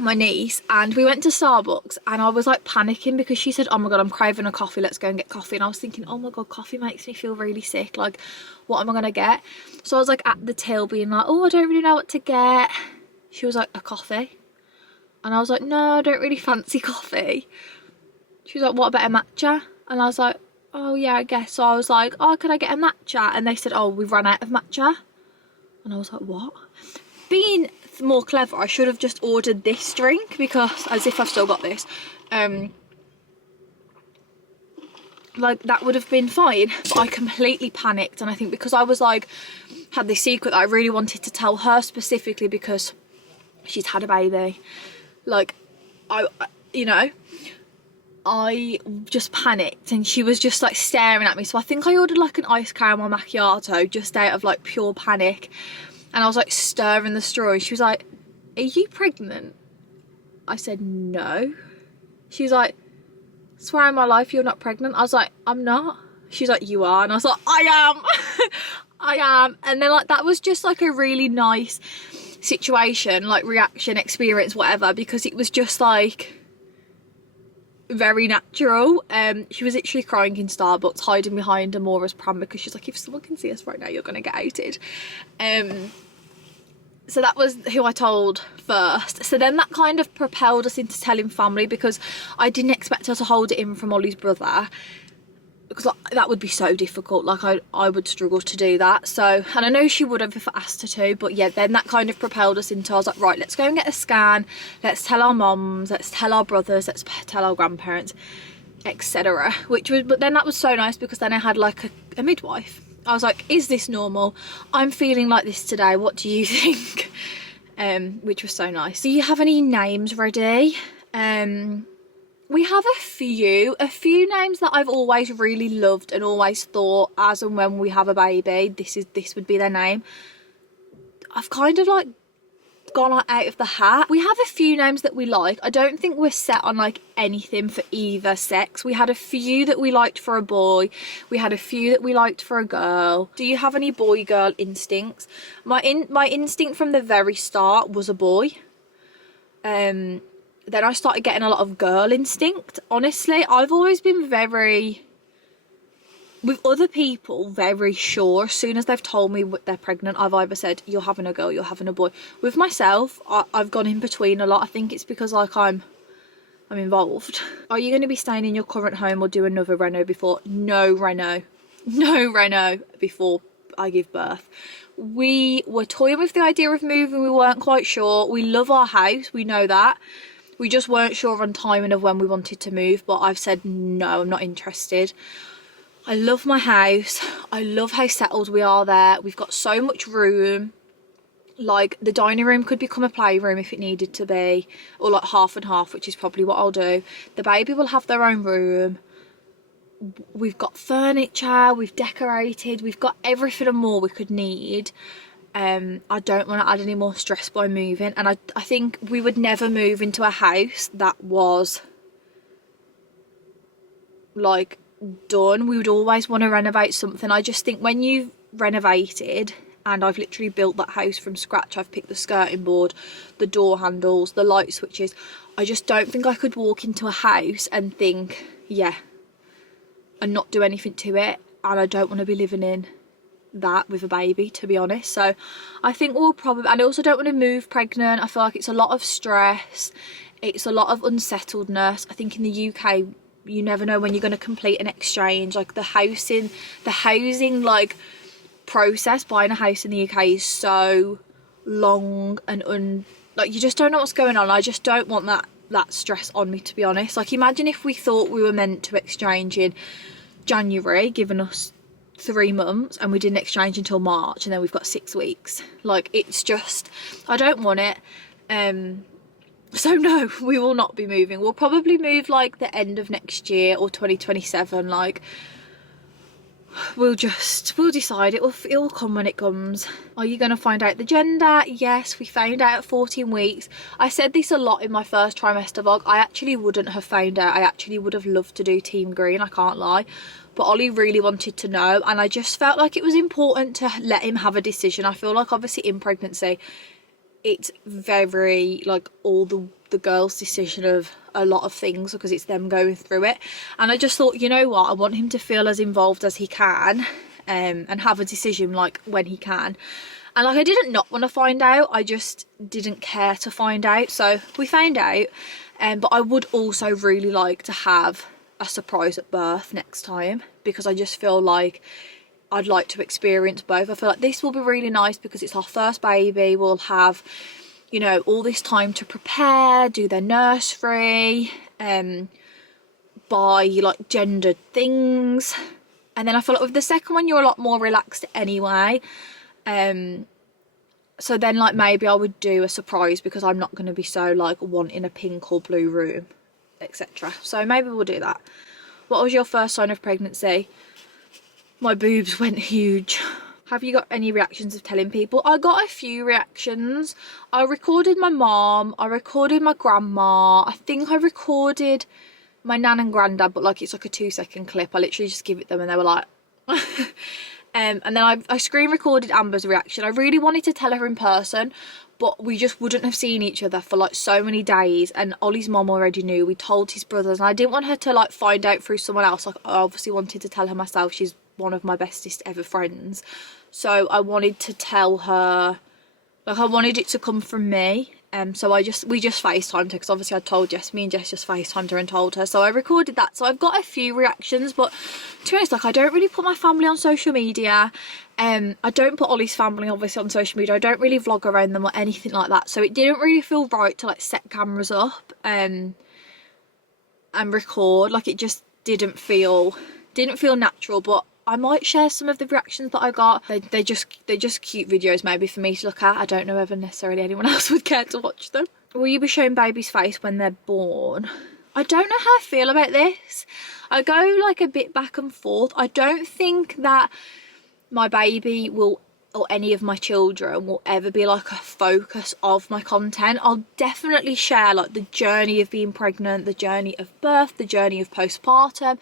my niece, and we went to Starbucks, and I was like panicking because she said, oh my god, I'm craving a coffee, let's go and get coffee. And I was thinking, oh my god, coffee makes me feel really sick, like what am I gonna get? So I was like at the till being like, oh, I don't really know what to get. She was like, a coffee? And I was like, no, I don't really fancy coffee. She was like, what about a matcha? And I was like, oh yeah, I guess. So I was like, oh, could I get a matcha? And they said, oh, we've run out of matcha. And I was like, what? Being more clever, I should have just ordered this drink, because as if I've still got this, like that would have been fine. But I completely panicked, and I think because I was like, had this secret that I really wanted to tell her specifically because she's had a baby, like I just panicked, and she was just like staring at me. So I think I ordered like an iced caramel macchiato just out of like pure panic. And I was like stirring the straw, and she was like, are you pregnant? I said, no. She was like, swear on my life you're not pregnant. I was like, I'm not. She's like, you are. And I was like, I am. I am. And then like that was just like a really nice situation, like reaction, experience, whatever, because it was just like, very natural. She was literally crying in Starbucks, hiding behind Amora's pram because she's like, if someone can see us right now, you're gonna get outed. So that was who I told first. So then that kind of propelled us into telling family, because I didn't expect her to hold it in from Ollie's brother, because like, that would be so difficult. Like I would struggle to do that. So, and I know she would have if I asked her to, but yeah, then that kind of propelled us into, I was like, right, let's go and get a scan, let's tell our mums, let's tell our brothers, let's tell our grandparents, etc. But then that was so nice, because then I had like a midwife. I was like, is this normal? I'm feeling like this today, what do you think? Which was so nice. Do you have any names ready? We have a few names that I've always really loved and always thought, as and when we have a baby, this would be their name. I've kind of like gone out of the hat. We have a few names that we like. I don't think we're set on like anything for either sex. We had a few that we liked for a boy. We had a few that we liked for a girl. Do you have any boy-girl instincts? My instinct from the very start was a boy. Then I started getting a lot of girl instinct. Honestly, I've always been very, with other people, very sure. As soon as they've told me they're pregnant, I've either said, you're having a girl, you're having a boy. With myself, I've gone in between a lot. I think it's because like I'm involved. Are you going to be staying in your current home or do another reno before? No reno before I give birth. We were toying with the idea of moving. We weren't quite sure. We love our house, we know that. We just weren't sure on timing of when we wanted to move, but I've said no, I'm not interested. I love my house. I love how settled we are there. We've got so much room. Like, the dining room could become a playroom if it needed to be, or like half and half, which is probably what I'll do. The baby will have their own room. We've got furniture, we've decorated, we've got everything and more we could need. I don't want to add any more stress by moving, and I think we would never move into a house that was like done. We would always want to renovate something. I just think when you've renovated, and I've literally built that house from scratch, I've picked the skirting board, the door handles, the light switches, I just don't think I could walk into a house and think, yeah, and not do anything to it. And I don't want to be living in that with a baby, to be honest. So I think we'll probably, and I also don't want to move pregnant. I feel like it's a lot of stress, it's a lot of unsettledness. I think in the UK you never know when you're going to complete an exchange. Like the housing like process, buying a house in the UK is so long and like you just don't know what's going on. I just don't want that stress on me, to be honest. Like, imagine if we thought we were meant to exchange in January, giving us 3 months, and we didn't exchange until March, and then we've got 6 weeks. Like, it's just, I don't want it. So no, we will not be moving. We'll probably move like the end of next year or 2027. Like, we'll decide. It'll come when it comes. Are you going to find out the gender? Yes, we found out at 14 weeks. I said this a lot in my first trimester vlog. I actually wouldn't have found out. I actually would have loved to do team green, I can't lie, but Ollie really wanted to know, and I just felt like it was important to let him have a decision. I feel like obviously in pregnancy it's very like all the girls' decision of a lot of things, because it's them going through it. And I just thought, you know what, I want him to feel as involved as he can, and have a decision like when he can. And like, I didn't not want to find out, I just didn't care to find out. So we found out, but I would also really like to have a surprise at birth next time, because I just feel like I'd like to experience both. I feel like this will be really nice because it's our first baby. We'll have, you know, all this time to prepare, do their nursery, buy like gendered things. And then I feel like with the second one you're a lot more relaxed anyway. So then like maybe I would do a surprise, because I'm not going to be so like wanting a pink or blue room, etc. So maybe we'll do that. What was your first sign of pregnancy? My boobs went huge. Have you got any reactions of telling people? I got a few reactions. I recorded my mom, I recorded my grandma, I think I recorded my nan and granddad, but like it's like a 2-second clip. I literally just give it them and they were like and then I screen recorded Amber's reaction. I really wanted to tell her in person, but we just wouldn't have seen each other for like so many days, and Ollie's mom already knew. We told his brothers, and I didn't want her to like find out through someone else. Like, I obviously wanted to tell her myself. She's one of my bestest ever friends, so I wanted to tell her, like, I wanted it to come from me. So we just FaceTimed her, because obviously I told Jess, me and Jess just FaceTimed her and told her. So I recorded that. So I've got a few reactions, but to be honest, like, I don't really put my family on social media. I don't put Ollie's family obviously on social media. I don't really vlog around them or anything like that. So it didn't really feel right to like set cameras up and record. Like, it just didn't feel natural. But I might share some of the reactions that I got. They're just cute videos maybe for me to look at. I don't know whether necessarily anyone else would care to watch them. Will you be showing baby's face when they're born? I don't know how I feel about this. I go like a bit back and forth. I don't think that my baby will, or any of my children will ever be like a focus of my content. I'll definitely share like the journey of being pregnant, the journey of birth, the journey of postpartum,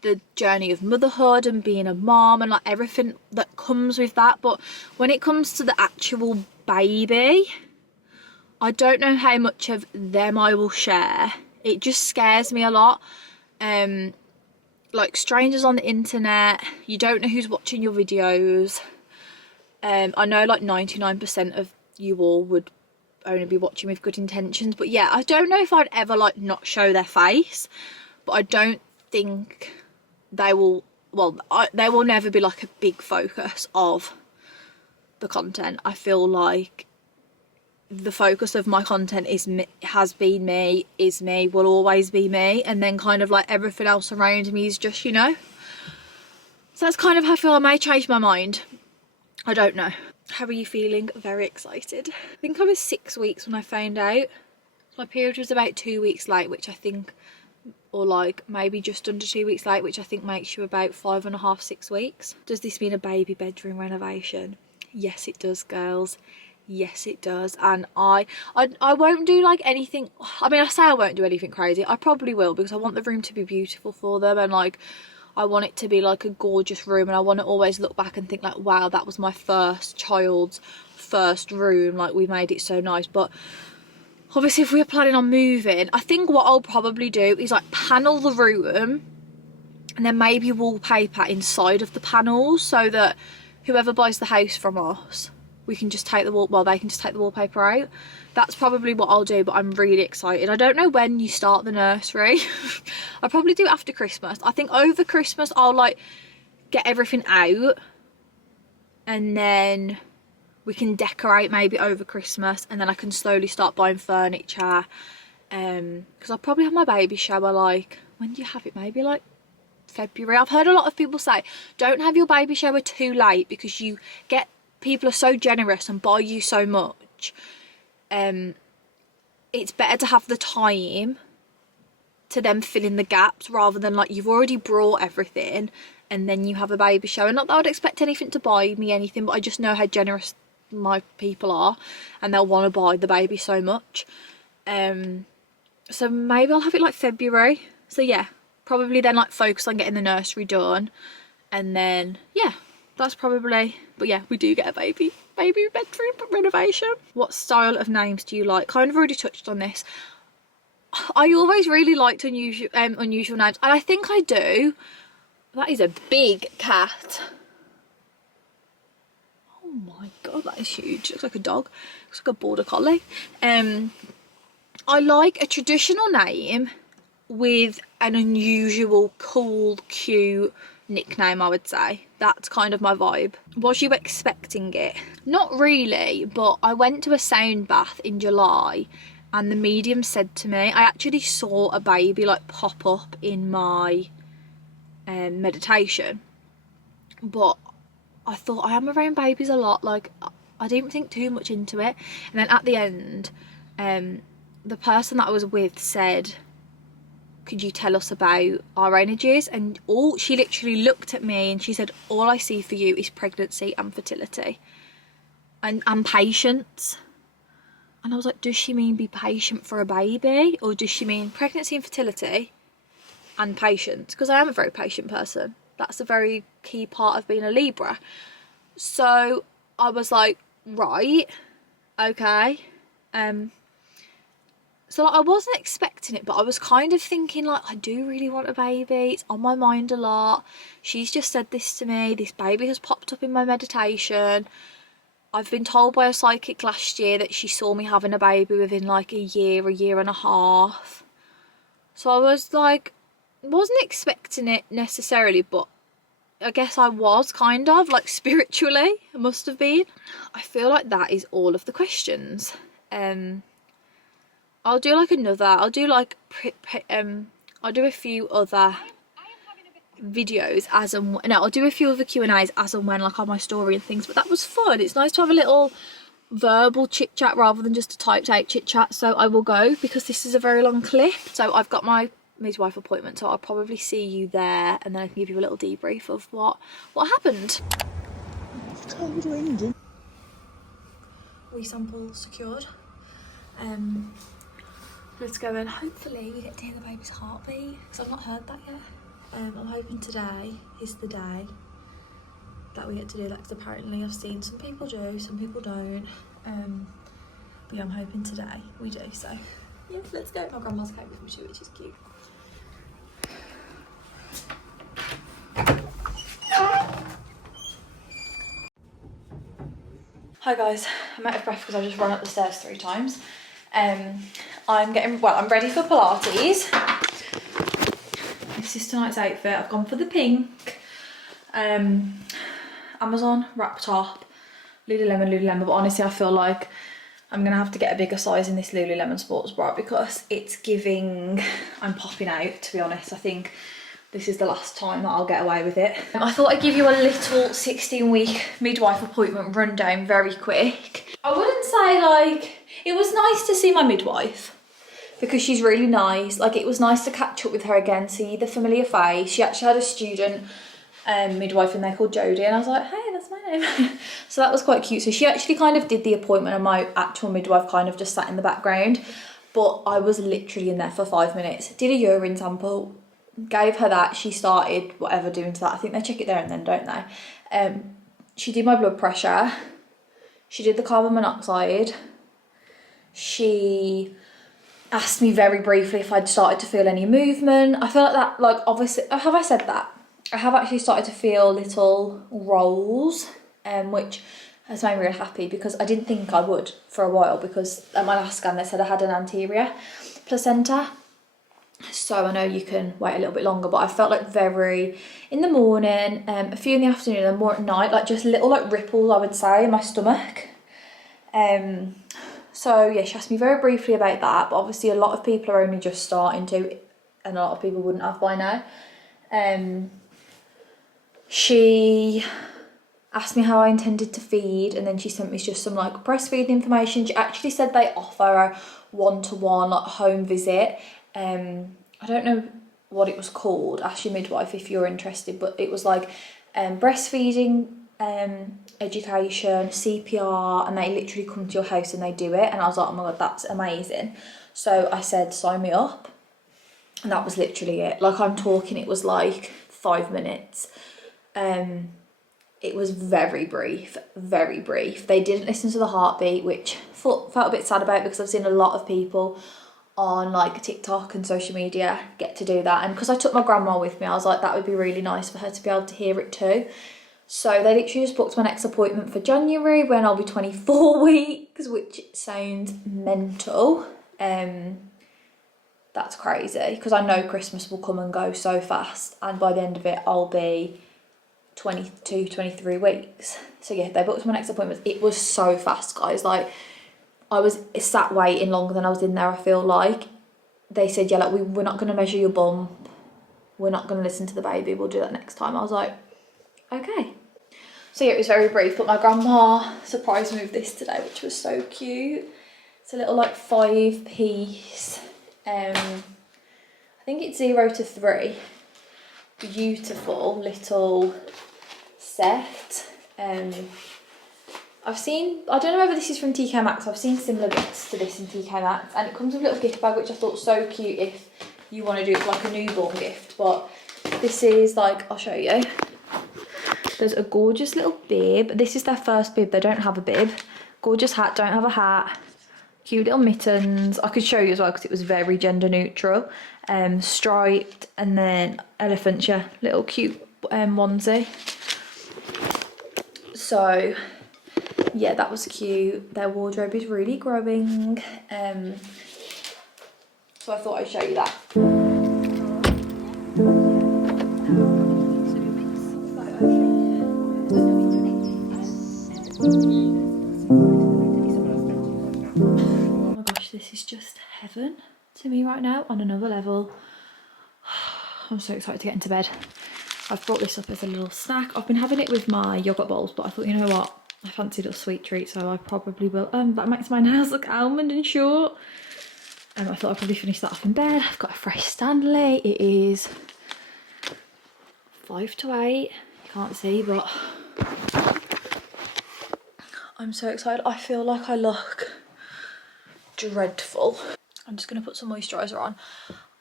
the journey of motherhood and being a mom, and like everything that comes with that. But when it comes to the actual baby, I don't know how much of them I will share. It just scares me a lot. Like, strangers on the internet, you don't know who's watching your videos. I know like 99% of you all would only be watching with good intentions, but yeah, I don't know if I'd ever like not show their face, but I don't think they will, well, they will never be like a big focus of the content. I feel like the focus of my content is me, has been me, is me, will always be me, and then kind of like everything else around me is just, you know. So that's kind of how I feel. I may change my mind, I don't know. How are you feeling? Very excited. I think I was 6 weeks when I found out. My period was about 2 weeks late, which I think, or like maybe just under 2 weeks late, which I think makes you about 5.5, 6 weeks. Does this mean a baby bedroom renovation? Yes it does, girls. Yes it does. And I won't do like anything, I mean, I say I won't do anything crazy. I probably will, because I want the room to be beautiful for them, and like I want it to be like a gorgeous room, and I want to always look back and think like, wow, that was my first child's first room, like we made it so nice. But obviously if we're planning on moving, I think what I'll probably do is like panel the room and then maybe wallpaper inside of the panels, so that whoever buys the house from us, we can just take the they can just take the wallpaper out. That's probably what I'll do, but I'm really excited. I don't know when you start the nursery. I'll probably do it after Christmas. I think over Christmas I'll like get everything out, and then we can decorate maybe over Christmas, and then I can slowly start buying furniture, because I'll probably have my baby shower like, when do you have it? Maybe like February. I've heard a lot of people say don't have your baby shower too late, because you get, people are so generous and buy you so much. It's better to have the time to then fill in the gaps, rather than like you've already brought everything and then you have a baby shower. Not that I would expect anything to buy me anything, but I just know how generous my people are, and they'll want to buy the baby so much. So maybe I'll have it like February. So yeah, probably then like focus on getting the nursery done, and then yeah, that's probably, but yeah, we do get a baby bedroom renovation. What style of names do you like? Kind of already touched on this. I always really liked unusual names, and I think I do. That is a big cat. Oh my god, that is huge. Looks like a dog. Looks like a border collie. I like a traditional name with an unusual, cool, cute nickname, I would say. That's kind of my vibe. Was you expecting it? Not really, but I went to a sound bath in July, and the medium said to me, I actually saw a baby like pop up in my meditation, but I thought, I am around babies a lot, like I didn't think too much into it. And then at the end, the person that I was with said, could you tell us about our energies? And she literally looked at me and she said, all I see for you is pregnancy and fertility and patience. And I was like, does she mean be patient for a baby, or does she mean pregnancy and fertility and patience? Because I am a very patient person. That's a very key part of being a Libra. So I was like, right, okay. So like, I wasn't expecting it, but I was kind of thinking like, I do really want a baby. It's on my mind a lot. She's just said this to me. This baby has popped up in my meditation. I've been told by a psychic last year that she saw me having a baby within like a year and a half. So I was like, wasn't expecting it necessarily, but I guess I was kind of like spiritually. I must have been. I feel like that is all of the questions. I'll do like another. I'll do like I'll do a few other videos as and when, no, I'll do a few other Q&As as and when, like on my story and things. But that was fun. It's nice to have a little verbal chit chat rather than just a typed out chit chat. So I will go because this is a very long clip. So I've got my midwife appointment, so I'll probably see you there, and then I can give you a little debrief of what happened. Wee sample secured. Let's go and hopefully we get to hear the baby's heartbeat, because I've not heard that yet. I'm hoping today is the day that we get to do that, because apparently I've seen some people do, some people don't. But yeah, I'm hoping today we do, so yeah, let's go. My grandma's cake with me too, which is cute. Hi guys, I'm out of breath because I just run up the stairs 3 times. I'm ready for Pilates. This is tonight's outfit. I've gone for the pink. Amazon wrap top, Lululemon, but honestly I feel like I'm gonna have to get a bigger size in this Lululemon sports bra because it's giving I'm popping out, to be honest. I think this is the last time that I'll get away with it. I thought I'd give you a little 16-week midwife appointment rundown very quick. I wouldn't say like, it was nice to see my midwife because she's really nice. Like, it was nice to catch up with her again, see the familiar face. She actually had a student midwife in there called Jodie, and I was like, hey, that's my name. So that was quite cute. So she actually kind of did the appointment, and my actual midwife kind of just sat in the background. But I was literally in there for 5 minutes. Did a urine sample, gave her that. She started whatever doing to that. I think they check it there and then, don't they? She did my blood pressure. She did the carbon monoxide. She asked me very briefly if I'd started to feel any movement. I feel like that, like, obviously, have I said that? I have actually started to feel little rolls, which has made me really happy because I didn't think I would for a while, because at my last scan they said I had an anterior placenta. So I know you can wait a little bit longer, but I felt like very in the morning, a few in the afternoon, and more at night, like just little like ripples, I would say, in my stomach. So yeah, she asked me very briefly about that, but obviously a lot of people are only just starting to, and a lot of people wouldn't have by now. She asked me how I intended to feed, and then she sent me just some like breastfeeding information. She actually said they offer a one-to-one like home visit. I don't know what it was called, ask your midwife if you're interested, but it was like breastfeeding education, CPR, and they literally come to your house and they do it. And I was like, oh my god, that's amazing. So I said, sign me up, and that was literally it. Like, I'm talking, it was like 5 minutes. It was very brief. They didn't listen to the heartbeat, which felt a bit sad about, because I've seen a lot of people on like TikTok and social media get to do that, and because I took my grandma with me, I was like, that would be really nice for her to be able to hear it too. So they literally just booked my next appointment for January, when I'll be 24 weeks, which sounds mental. That's crazy, because I know Christmas will come and go so fast, and by the end of it I'll be 22, 23 weeks. So yeah, they booked my next appointment. It was so fast, guys. Like, I was sat waiting longer than I was in there, I feel like. They said, yeah, like, we're not going to measure your bump. We're not going to listen to the baby. We'll do that next time. I was like, okay. So yeah, it was very brief, but my grandma surprised me with this today, which was so cute. It's a little like 5-piece. I think it's 0 to 3. Beautiful little set. I've seen, I don't know whether this is from TK Maxx, I've seen similar bits to this in TK Maxx, and it comes with a little gift bag, which I thought was so cute if you want to do it like a newborn gift. But this is like, I'll show you. There's a gorgeous little bib. This is their first bib, they don't have a bib. Gorgeous hat, don't have a hat. Cute little mittens. I could show you as well because it was very gender neutral. Striped, and then elephant, yeah, little cute onesie. So yeah, that was cute. Their wardrobe is really growing. So I thought I'd show you that. Oh my gosh, this is just heaven to me right now on another level. I'm so excited to get into bed. I've brought this up as a little snack. I've been having it with my yogurt bowls, but I thought, you know what? I fancied a sweet treat, so I probably will. That makes my nails look almond and short. I thought I'd probably finish that off in bed. I've got a fresh Stanley. It is 5 to 8. You can't see, but I'm so excited. I feel like I look dreadful. I'm just gonna put some moisturiser on.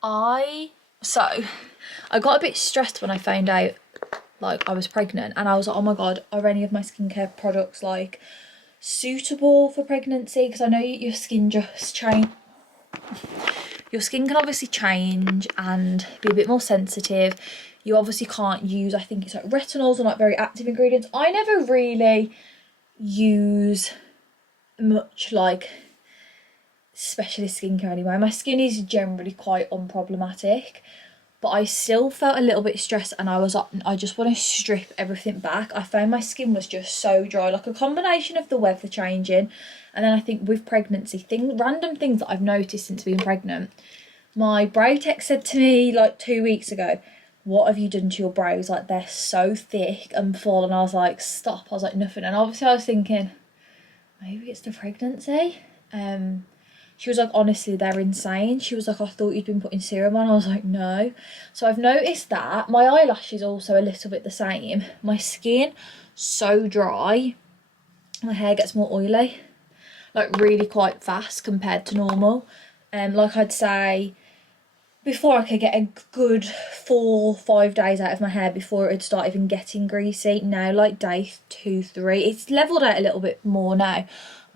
I got a bit stressed when I found out like I was pregnant, and I was like, oh my god, are any of my skincare products like suitable for pregnancy? Because I know your skin just change. Your skin can obviously change and be a bit more sensitive. You obviously can't use, I think it's like retinols and like very active ingredients. I never really use much like specialist skincare anyway. My skin is generally quite unproblematic, but I still felt a little bit stressed, and I was like, I just want to strip everything back. I found my skin was just so dry, like a combination of the weather changing, and then I think with pregnancy, random things that I've noticed since being pregnant. My brow tech said to me like 2 weeks ago, what have you done to your brows? Like, they're so thick and full. And I was like, stop. I was like, nothing. And obviously I was thinking, maybe it's the pregnancy. She was like, honestly, they're insane. She was like, I thought you'd been putting serum on. I was like, no. So I've noticed that. My eyelashes also a little bit the same. My skin, so dry. My hair gets more oily, like really quite fast compared to normal. Like I'd say, before I could get a good 4 or 5 days out of my hair before it would start even getting greasy. Now, like day 2, 3, it's levelled out a little bit more now.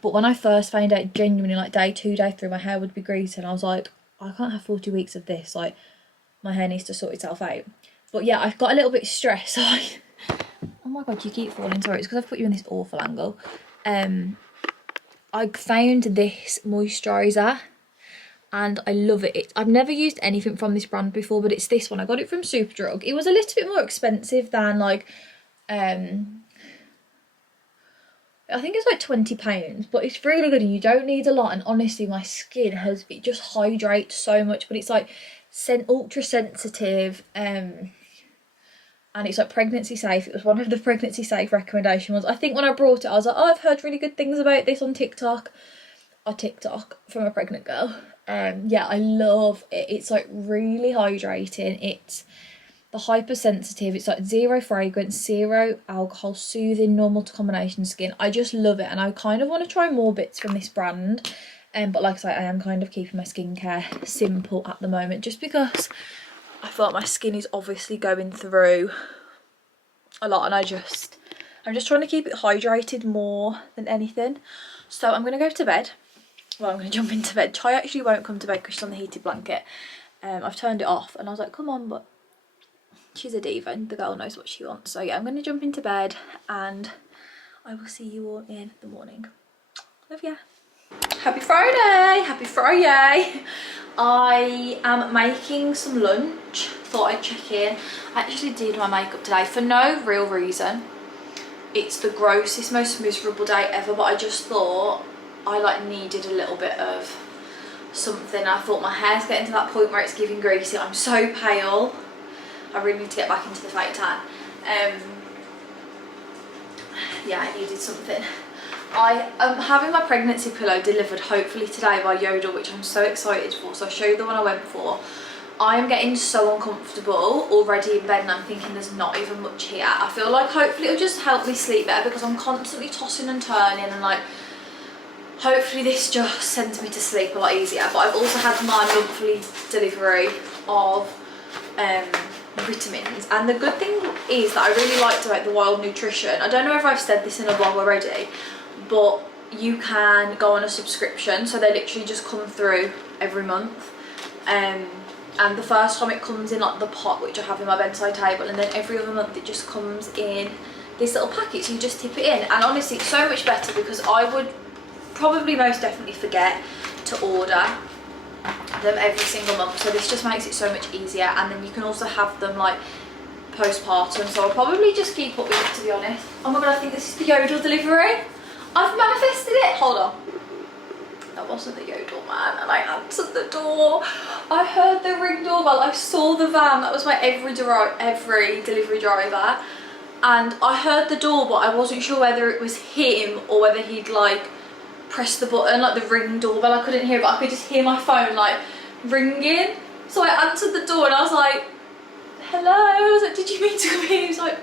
But when I first found out, genuinely, like day 2, day 3, my hair would be greasy, and I was like, I can't have 40 weeks of this. Like, my hair needs to sort itself out. But yeah, I've got a little bit stressed. Oh my god, you keep falling. Sorry, it's because I've put you in this awful angle. I found this moisturiser, and I love it. I've never used anything from this brand before, but it's this one. I got it from Superdrug. It was a little bit more expensive than like, I think it's like £20, but it's really good and you don't need a lot. And honestly, my skin it just hydrates so much, but it's like ultra sensitive, and it's like pregnancy safe. It was one of the pregnancy safe recommendation ones. I think when I brought it, I was like, oh, I've heard really good things about this on TikTok. From a pregnant girl. Yeah, I love it. It's like really hydrating. It's the hypersensitive. It's like 0 fragrance, 0 alcohol, soothing, normal to combination skin. I just love it, and I kind of want to try more bits from this brand. But like I say, I am kind of keeping my skincare simple at the moment, just because I feel like my skin is obviously going through a lot, and I'm just trying to keep it hydrated more than anything. So I'm gonna go to bed. Well, I'm going to jump into bed. Chai actually won't come to bed because she's on the heated blanket. I've turned it off, and I was like, come on, but she's a diva and the girl knows what she wants. So yeah, I'm going to jump into bed, and I will see you all in the morning. Love ya. Happy Friday! Happy Friday! I am making some lunch. Thought I'd check in. I actually did my makeup today for no real reason. It's the grossest, most miserable day ever, but I just thought I like needed a little bit of something. I thought my hair's getting to that point where it's giving greasy. I'm so pale. I really need to get back into the fake tan. Yeah, I needed something. I am having my pregnancy pillow delivered hopefully today by Jodie, which I'm so excited for. So I'll show you the one I went for. I am getting so uncomfortable already in bed, and I'm thinking there's not even much here. I feel like hopefully it'll just help me sleep better, because I'm constantly tossing and turning, and like, hopefully this just sends me to sleep a lot easier. But I've also had my monthly delivery of vitamins, and the good thing is that I really liked about the Wild Nutrition, I don't know if I've said this in a vlog already, but you can go on a subscription, so they literally just come through every month. And the first time it comes in like the pot which I have in my bedside table, and then every other month it just comes in this little packet, so you just tip it in. And honestly, it's so much better because I would probably most definitely forget to order them every single month, so this just makes it so much easier. And then you can also have them like postpartum, so I'll probably just keep up with it, to be honest. Oh my god, I think this is the yodel delivery. I've manifested it. Hold on. That wasn't the yodel man, and I answered the door. I heard the ring doorbell. I saw the van. That was my every delivery driver, and I heard the door, but I wasn't sure whether it was him or whether he'd like press the button, like the ring doorbell. I couldn't hear it, but I could just hear my phone like ringing. So I answered the door and I was like, hello. I was like, did you mean to come in? He was like,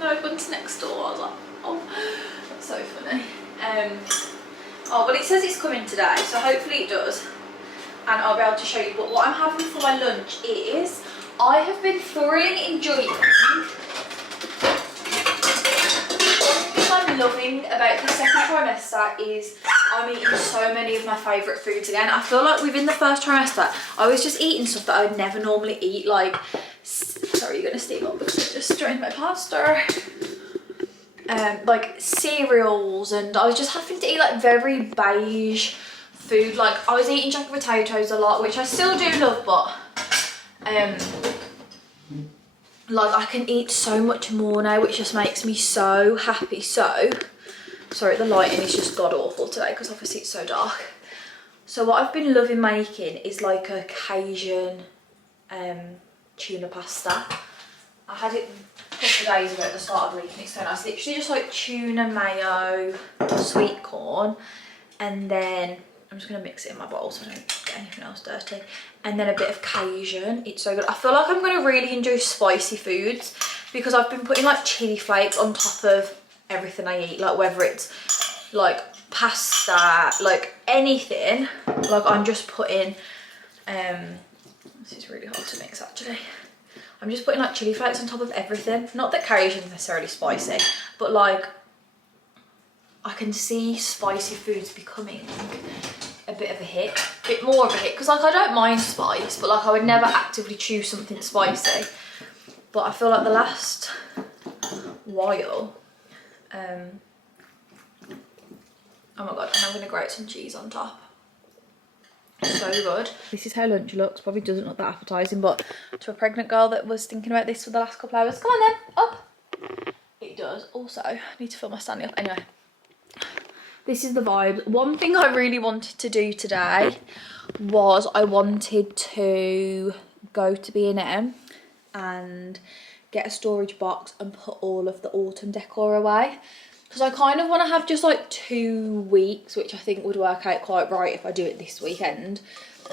no, one's next door. I was like, oh, that's so funny. Oh, but it says it's coming today, so hopefully it does, and I'll be able to show you. But what I'm having for my lunch is, I have been thoroughly enjoying. One thing I'm loving about the second trimester is I'm eating so many of my favourite foods again. I feel like within the first trimester, I was just eating stuff that I would never normally eat, like, sorry, you're gonna steam up because I just strained my pasta. Like cereals, and I was just having to eat like very beige food. Like I was eating jacket potatoes a lot, which I still do love, but like I can eat so much more now, which just makes me so happy. So sorry, the lighting is just god awful today because obviously it's so dark. So what I've been loving making is like a Cajun tuna pasta. I had it a couple of days ago at the start of the week and it's so nice. Literally just like tuna, mayo, sweet corn, and then I'm just going to mix it in my bowl so I don't get anything else dirty. And then a bit of Cajun. It's so good. I feel like I'm going to really enjoy spicy foods because I've been putting like chili flakes on top of everything I eat. Like whether it's like pasta, like anything. Like I'm just putting, this is really hard to mix actually. I'm just putting like chili flakes on top of everything. Not that Cajun's necessarily spicy, but like I can see spicy foods becoming a bit of a hit, a bit more of a hit, because like I don't mind spice, but like I would never actively choose something spicy. But I feel like the last while, oh my god, and I'm gonna grate some cheese on top. So good. This is how lunch looks. Probably doesn't look that appetizing, but to a pregnant girl that was thinking about this for the last couple of hours, come on then, up. It does. Also, I need to fill my standing up. Anyway, this is the vibe. One thing I really wanted to do today was I wanted to go to B&M and get a storage box and put all of the autumn decor away. Because I kind of want to have just like 2 weeks, which I think would work out quite right if I do it this weekend.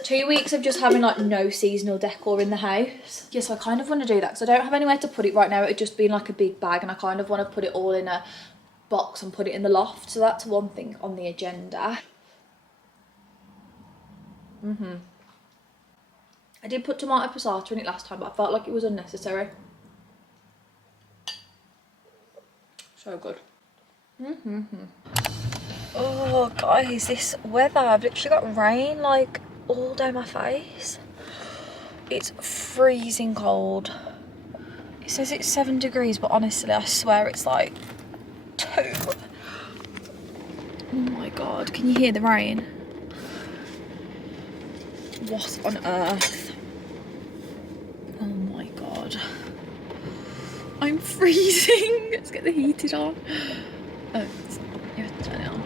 2 weeks of just having like no seasonal decor in the house. Yes, I kind of want to do that because I don't have anywhere to put it right now. It would just be in like a big bag, and I kind of want to put it all in a box and put it in the loft. So that's one thing on the agenda. I did put tomato passata in it last time, but I felt like it was unnecessary. So good. Oh guys, this weather, I've literally got rain like all down my face. It's freezing cold. It says it's 7 degrees, but honestly I swear it's like 2. Oh my god, can you hear the rain? What on earth? Oh my god, I'm freezing. Let's get the heated on. Oh, you have to turn it on.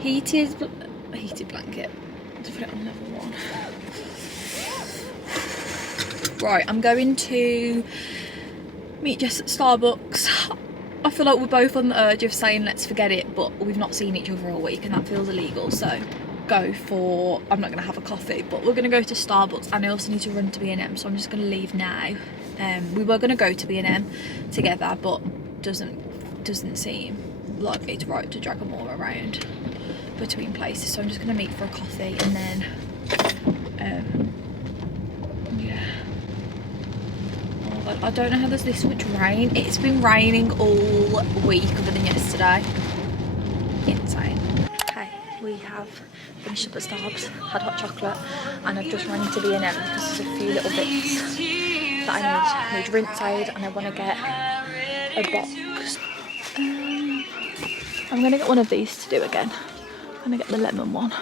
Heated blanket. Let's put it on level 1. Right, I'm going to meet Jess at Starbucks. I feel like we're both on the urge of saying let's forget it, but we've not seen each other all week and that feels illegal, so go for, I'm not going to have a coffee, but we're going to go to Starbucks, and I also need to run to B&M, so I'm just going to leave now. We were going to go to B&M together, but doesn't seem like it's right to drag them all around between places, so I'm just going to meet for a coffee, and then yeah. Oh god, I don't know how there's this much rain. It's been raining all week other than yesterday. Insane. we have finished up at Starbucks, had hot chocolate, and I've just run into B&M because there's a few little bits that I need. I need rinse aid and I want to get a box. I'm going to get one of these to do again. I'm going to get the lemon one.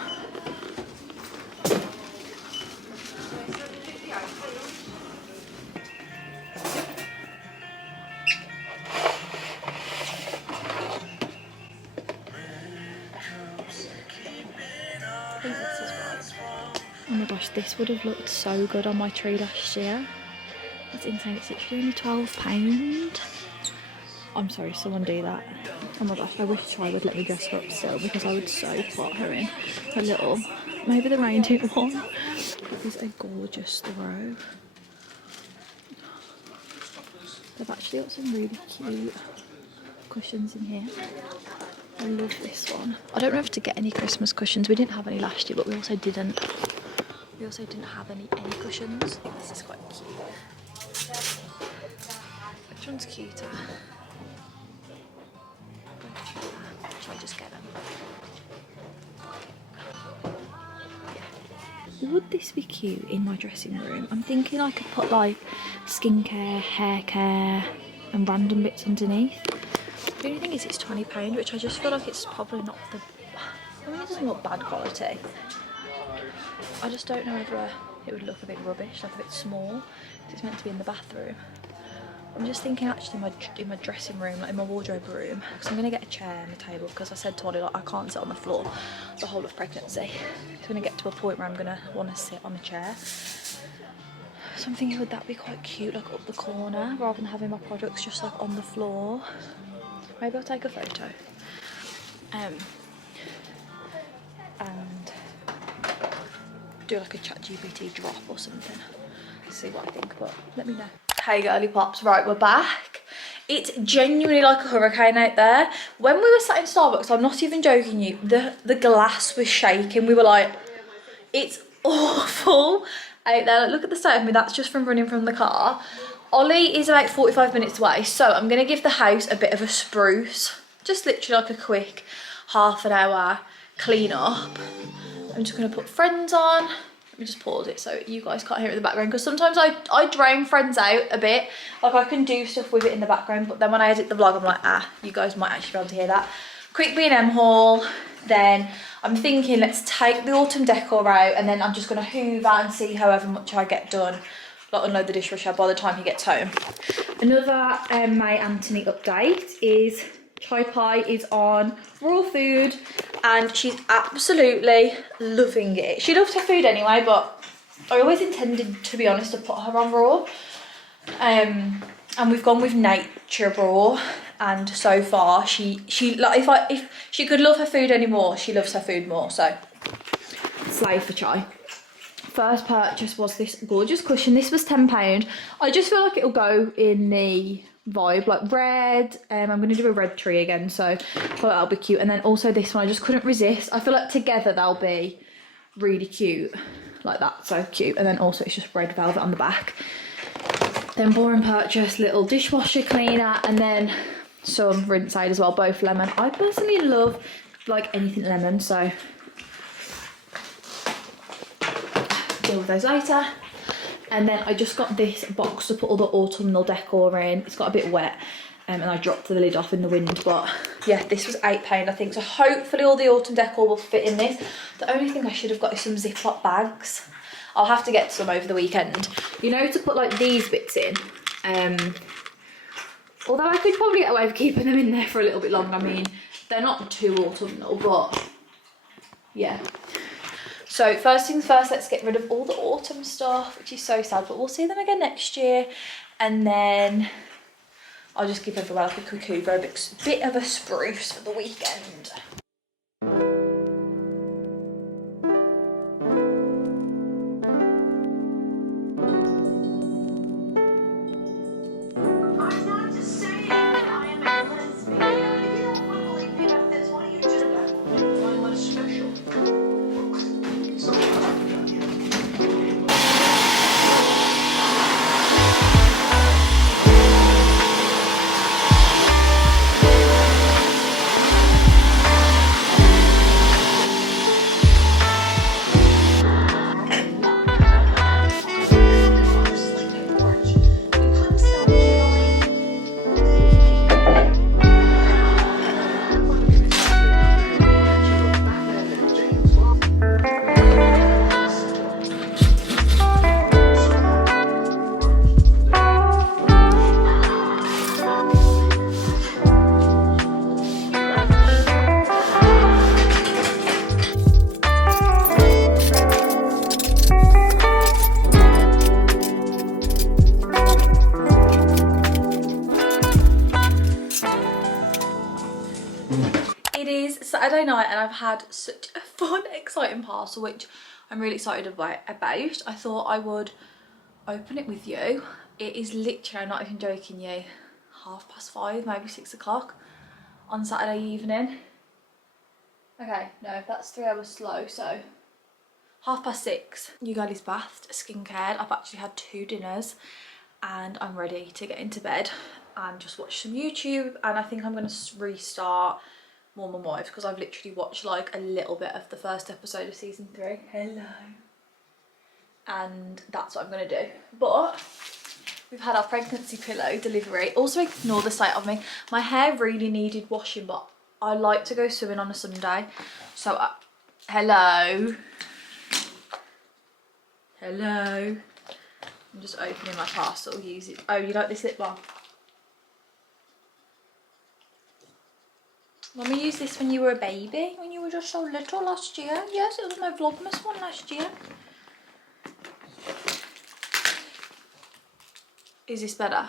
Oh my gosh, this would have looked so good on my tree last year. That's insane, it's literally only £12. I'm sorry, someone do that. Oh my gosh, I wish Troy would let me dress her up still because I would so put her in a little, maybe the reindeer one. It is a gorgeous throw. They've actually got some really cute cushions in here. I love this one. I don't know if to get any Christmas cushions. We didn't have any last year, but we also didn't have any cushions. I think this is quite cute. Which one's cuter? Should I just get them? Yeah. Would this be cute in my dressing room? I'm thinking I could put like skincare, hair care and random bits underneath. The only thing is it's £20, which I just feel like it's probably not the... I mean, it doesn't look bad quality. I just don't know whether it would look a bit rubbish, like a bit small, because it's meant to be in the bathroom. I'm just thinking actually in my dressing room, like in my wardrobe room, because I'm going to get a chair and a table, because I said to Ollie, like, I can't sit on the floor the whole of pregnancy. It's going to get to a point where I'm going to want to sit on a chair. So I'm thinking, would that be quite cute, like up the corner, rather than having my products just like on the floor? Maybe I'll take a photo. And do like a ChatGPT drop or something. See what I think, but let me know. Hey girly pops, right, we're back. It's genuinely like a hurricane out there. When we were sat in Starbucks, I'm not even joking you, the glass was shaking. We were like, it's awful out there. Like, look at the state of me, that's just from running from the car. Ollie is about 45 minutes away, so I'm going to give the house a bit of a spruce. Just literally like a quick half an hour clean up. I'm just going to put Friends on. Let me just pause it so you guys can't hear it in the background, because sometimes I drown Friends out a bit. Like I can do stuff with it in the background, but then when I edit the vlog, I'm like, you guys might actually be able to hear that. Quick B&M haul. Then I'm thinking let's take the autumn decor out, and then I'm just going to hoover and see however much I get done. Like unload the dishwasher by the time he gets home. Another May Anthony update is Chai Pie is on raw food and she's absolutely loving it. She loves her food anyway, but I always intended, to be honest, to put her on raw. And we've gone with nature raw, and so far she like if she could love her food anymore, she loves her food more. So slay for Chai. First purchase was this gorgeous cushion. This was £10. I just feel like it'll go in the vibe, like red. I'm going to do a red tree again, so I thought that'll be cute. And then also this one, I just couldn't resist. I feel like together they'll be really cute, like that, so cute. And then also it's just red velvet on the back. Then boring purchase, little dishwasher cleaner, and then some rinse aid as well, both lemon. I personally love like anything lemon, so deal with those later. And then I just got this box to put all the autumnal decor in. It's got a bit wet and I dropped the lid off in the wind, but yeah, this was £8 I think, so hopefully all the autumn decor will fit in this. The only thing I should have got is some Ziploc bags. I'll have to get some over the weekend, you know, to put like these bits in. Although I could probably get away with keeping them in there for a little bit longer. I mean, they're not too autumnal, but yeah. So first things first, let's get rid of all the autumn stuff, which is so sad, but we'll see them again next year. And then I'll just give everyone like a cuckoo for a bit of a spruce for the weekend. Saturday night and I've had such a fun, exciting parcel, which I'm really excited about. I thought I would open it with you. It is literally, I'm not even joking you, 5:30, maybe 6 o'clock on Saturday evening. Okay, no, that's 3 hours slow, so 6:30. You got his bathed, skincare. I've actually had 2 dinners and I'm ready to get into bed and just watch some YouTube. And I think I'm going to restart more Midwife because I've literally watched like a little bit of the first episode of season 3. Hello. And that's what I'm going to do. But we've had our pregnancy pillow delivery. Also, ignore the sight of me. My hair really needed washing, but I like to go swimming on a Sunday. So, hello. Hello. I'm just opening my parcel. Use it. Oh, you like this lip balm? When we used this when you were a baby, when you were just so little last year. Yes, it was my Vlogmas one last year. Is this better?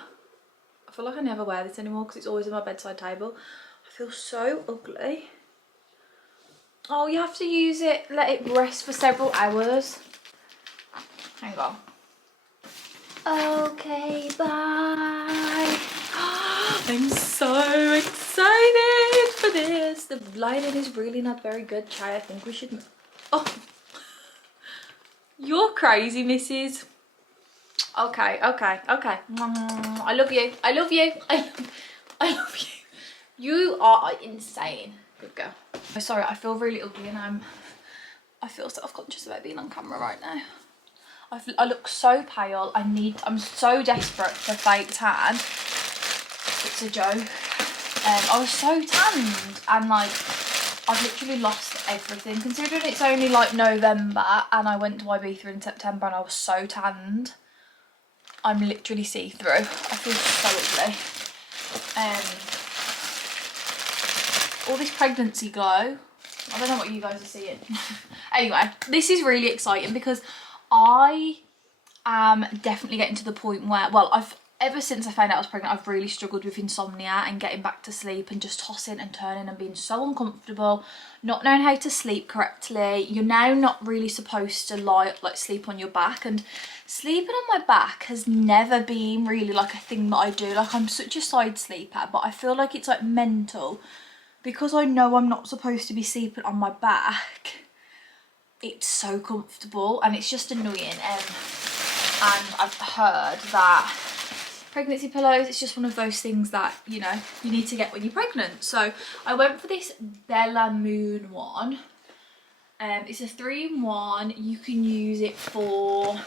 I feel like I never wear this anymore because it's always on my bedside table. I feel so ugly. Oh, you have to use it, let it rest for several hours. Hang on. Okay, bye. I'm so excited for this. The lighting is really not very good, Chai. I think we should... Oh, you're crazy, Mrs. Okay. I love you. I love you. I love you. You are insane. Good girl. Oh, sorry, I feel really ugly and I feel self-conscious about being on camera right now. I look so pale. I'm so desperate for fake tan. It's a joke. I was so tanned and like I've literally lost everything considering it's only like November and I went to Ibiza in September and I was so tanned. I'm literally see-through. I feel so ugly. All this pregnancy glow. I don't know what you guys are seeing. Anyway, this is really exciting because I am definitely getting to the point where, well, ever since I found out I was pregnant, I've really struggled with insomnia and getting back to sleep and just tossing and turning and being so uncomfortable, not knowing how to sleep correctly. You're now not really supposed to sleep on your back, and sleeping on my back has never been really like a thing that I do. Like, I'm such a side sleeper, but I feel like it's like mental because I know I'm not supposed to be sleeping on my back. It's so comfortable and it's just annoying. And I've heard that pregnancy pillows, it's just one of those things that, you know, you need to get when you're pregnant. So I went for this Bella Moon one. It's a 3-in-1. You can use it for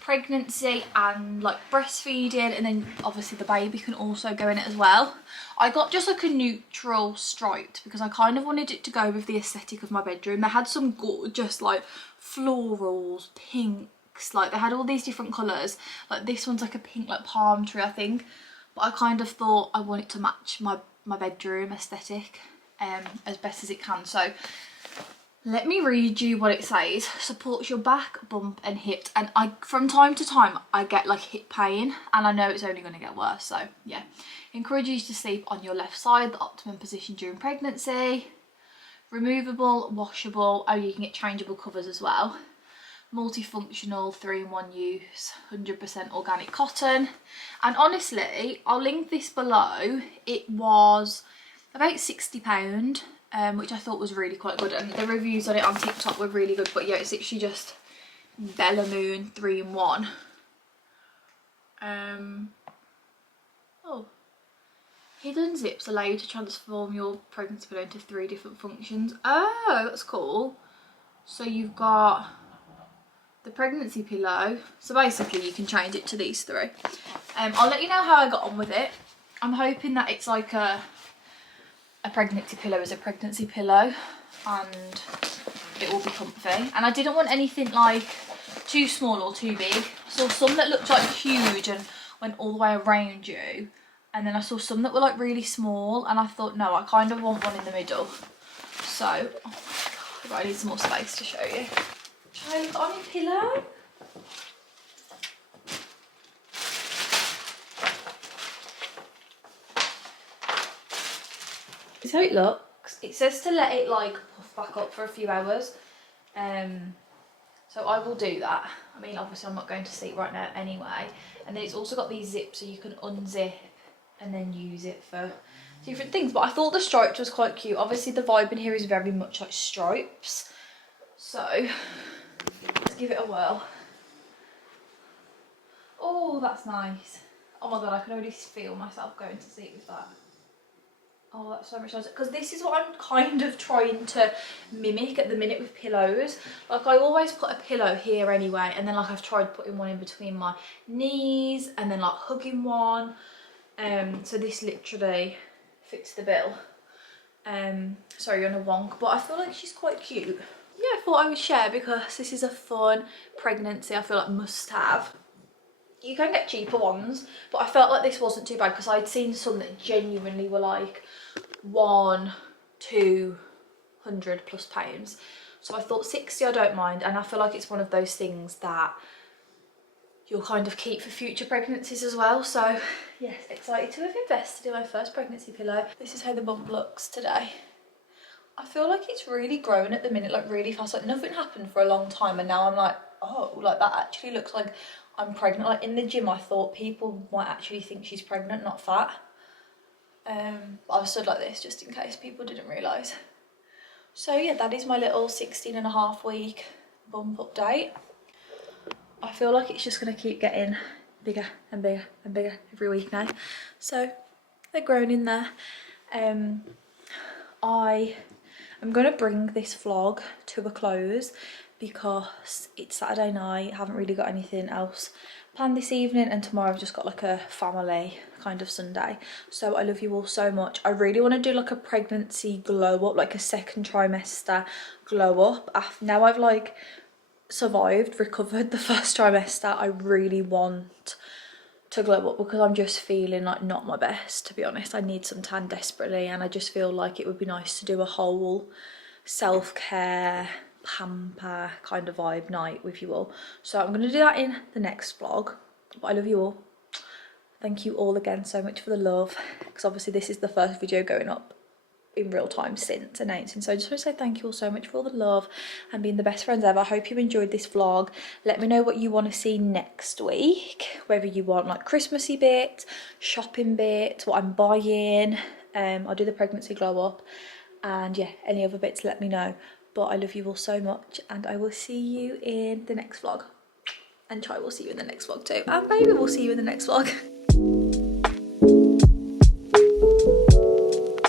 pregnancy and like breastfeeding, and then obviously the baby can also go in it as well. I got just like a neutral striped because I kind of wanted it to go with the aesthetic of my bedroom. They had some gorgeous like florals, pinks, like they had all these different colours. Like this one's like a pink like palm tree, I think, but I kind of thought I want it to match my bedroom aesthetic as best as it can. So let me read you what it says. Supports your back, bump and hip. And from time to time I get like hip pain and I know it's only going to get worse. So yeah, encourages you to sleep on your left side, the optimum position during pregnancy. Removable, washable. Oh, you can get changeable covers as well. Multifunctional, 3-in-1 use, 100% organic cotton. And honestly, I'll link this below. It was about £60, which I thought was really quite good, and the reviews on it on TikTok were really good. But yeah, it's literally just Bella Moon 3-in-1. Oh, hidden zips allow you to transform your pregnancy pillow into 3 different functions. Oh, that's cool. So you've got the pregnancy pillow, so basically you can change it to these 3. I'll let you know how I got on with it. I'm hoping that it's like a pregnancy pillow is a pregnancy pillow and it will be comfy. And I didn't want anything like too small or too big. I saw some that looked like huge and went all the way around you, and then I saw some that were like really small, and I thought no, I kind of want one in the middle. So oh my god, I need some more space to show you. Try look on your pillow. This is how it looks. box. It says to let it like puff back up for a few hours. So I will do that. I mean, obviously I'm not going to sleep right now anyway. And then it's also got these zips so you can unzip and then use it for different things. But I thought the stripes was quite cute. Obviously the vibe in here is very much like stripes. So let's give it a whirl. Oh, that's nice. Oh my god, I can already feel myself going to sleep with that. Oh, that's so much nicer. Because this is what I'm kind of trying to mimic at the minute with pillows. Like I always put a pillow here anyway, and then like I've tried putting one in between my knees and then like hugging one. So this literally fits the bill. Sorry, you're on a wonk, but I feel like she's quite cute. Yeah, I thought I would share because this is a fun pregnancy, I feel like must have. You can get cheaper ones, but I felt like this wasn't too bad because I'd seen some that genuinely were like £100-200 plus pounds. So I thought 60 I don't mind, and I feel like it's one of those things that you'll kind of keep for future pregnancies as well. So yes, excited to have invested in my first pregnancy pillow. This is how the bump looks today. I feel like it's really grown at the minute, like really fast. Like nothing happened for a long time, and now I'm like, oh, like that actually looks like I'm pregnant. Like in the gym I thought people might actually think she's pregnant, not fat. I've stood like this just in case people didn't realise. So yeah, that is my little 16.5 week bump update. I feel like it's just going to keep getting bigger and bigger and bigger every week now. So they're growing in there. I am going to bring this vlog to a close because it's Saturday night. I haven't really got anything else planned this evening, and tomorrow I've just got like a family kind of Sunday. So I love you all so much. I really want to do like a pregnancy glow up, like a second trimester glow up. Now I've like survived, recovered the first trimester, I really want to glow up because I'm just feeling like not my best, to be honest. I need some tan desperately, and I just feel like it would be nice to do a whole self-care pamper kind of vibe night with you all. So I'm going to do that in the next vlog. But I love you all. Thank you all again so much for the love, because obviously this is the first video going up in real time since announcing. So I just want to say thank you all so much for all the love and being the best friends ever. I hope you enjoyed this vlog. Let me know what you want to see next week, whether you want like Christmassy bit, shopping bit, what I'm buying. I'll do the pregnancy glow up, and yeah, any other bits, let me know. But I love you all so much, and I will see you in the next vlog, and Chai will see you in the next vlog too, and baby will see you in the next vlog.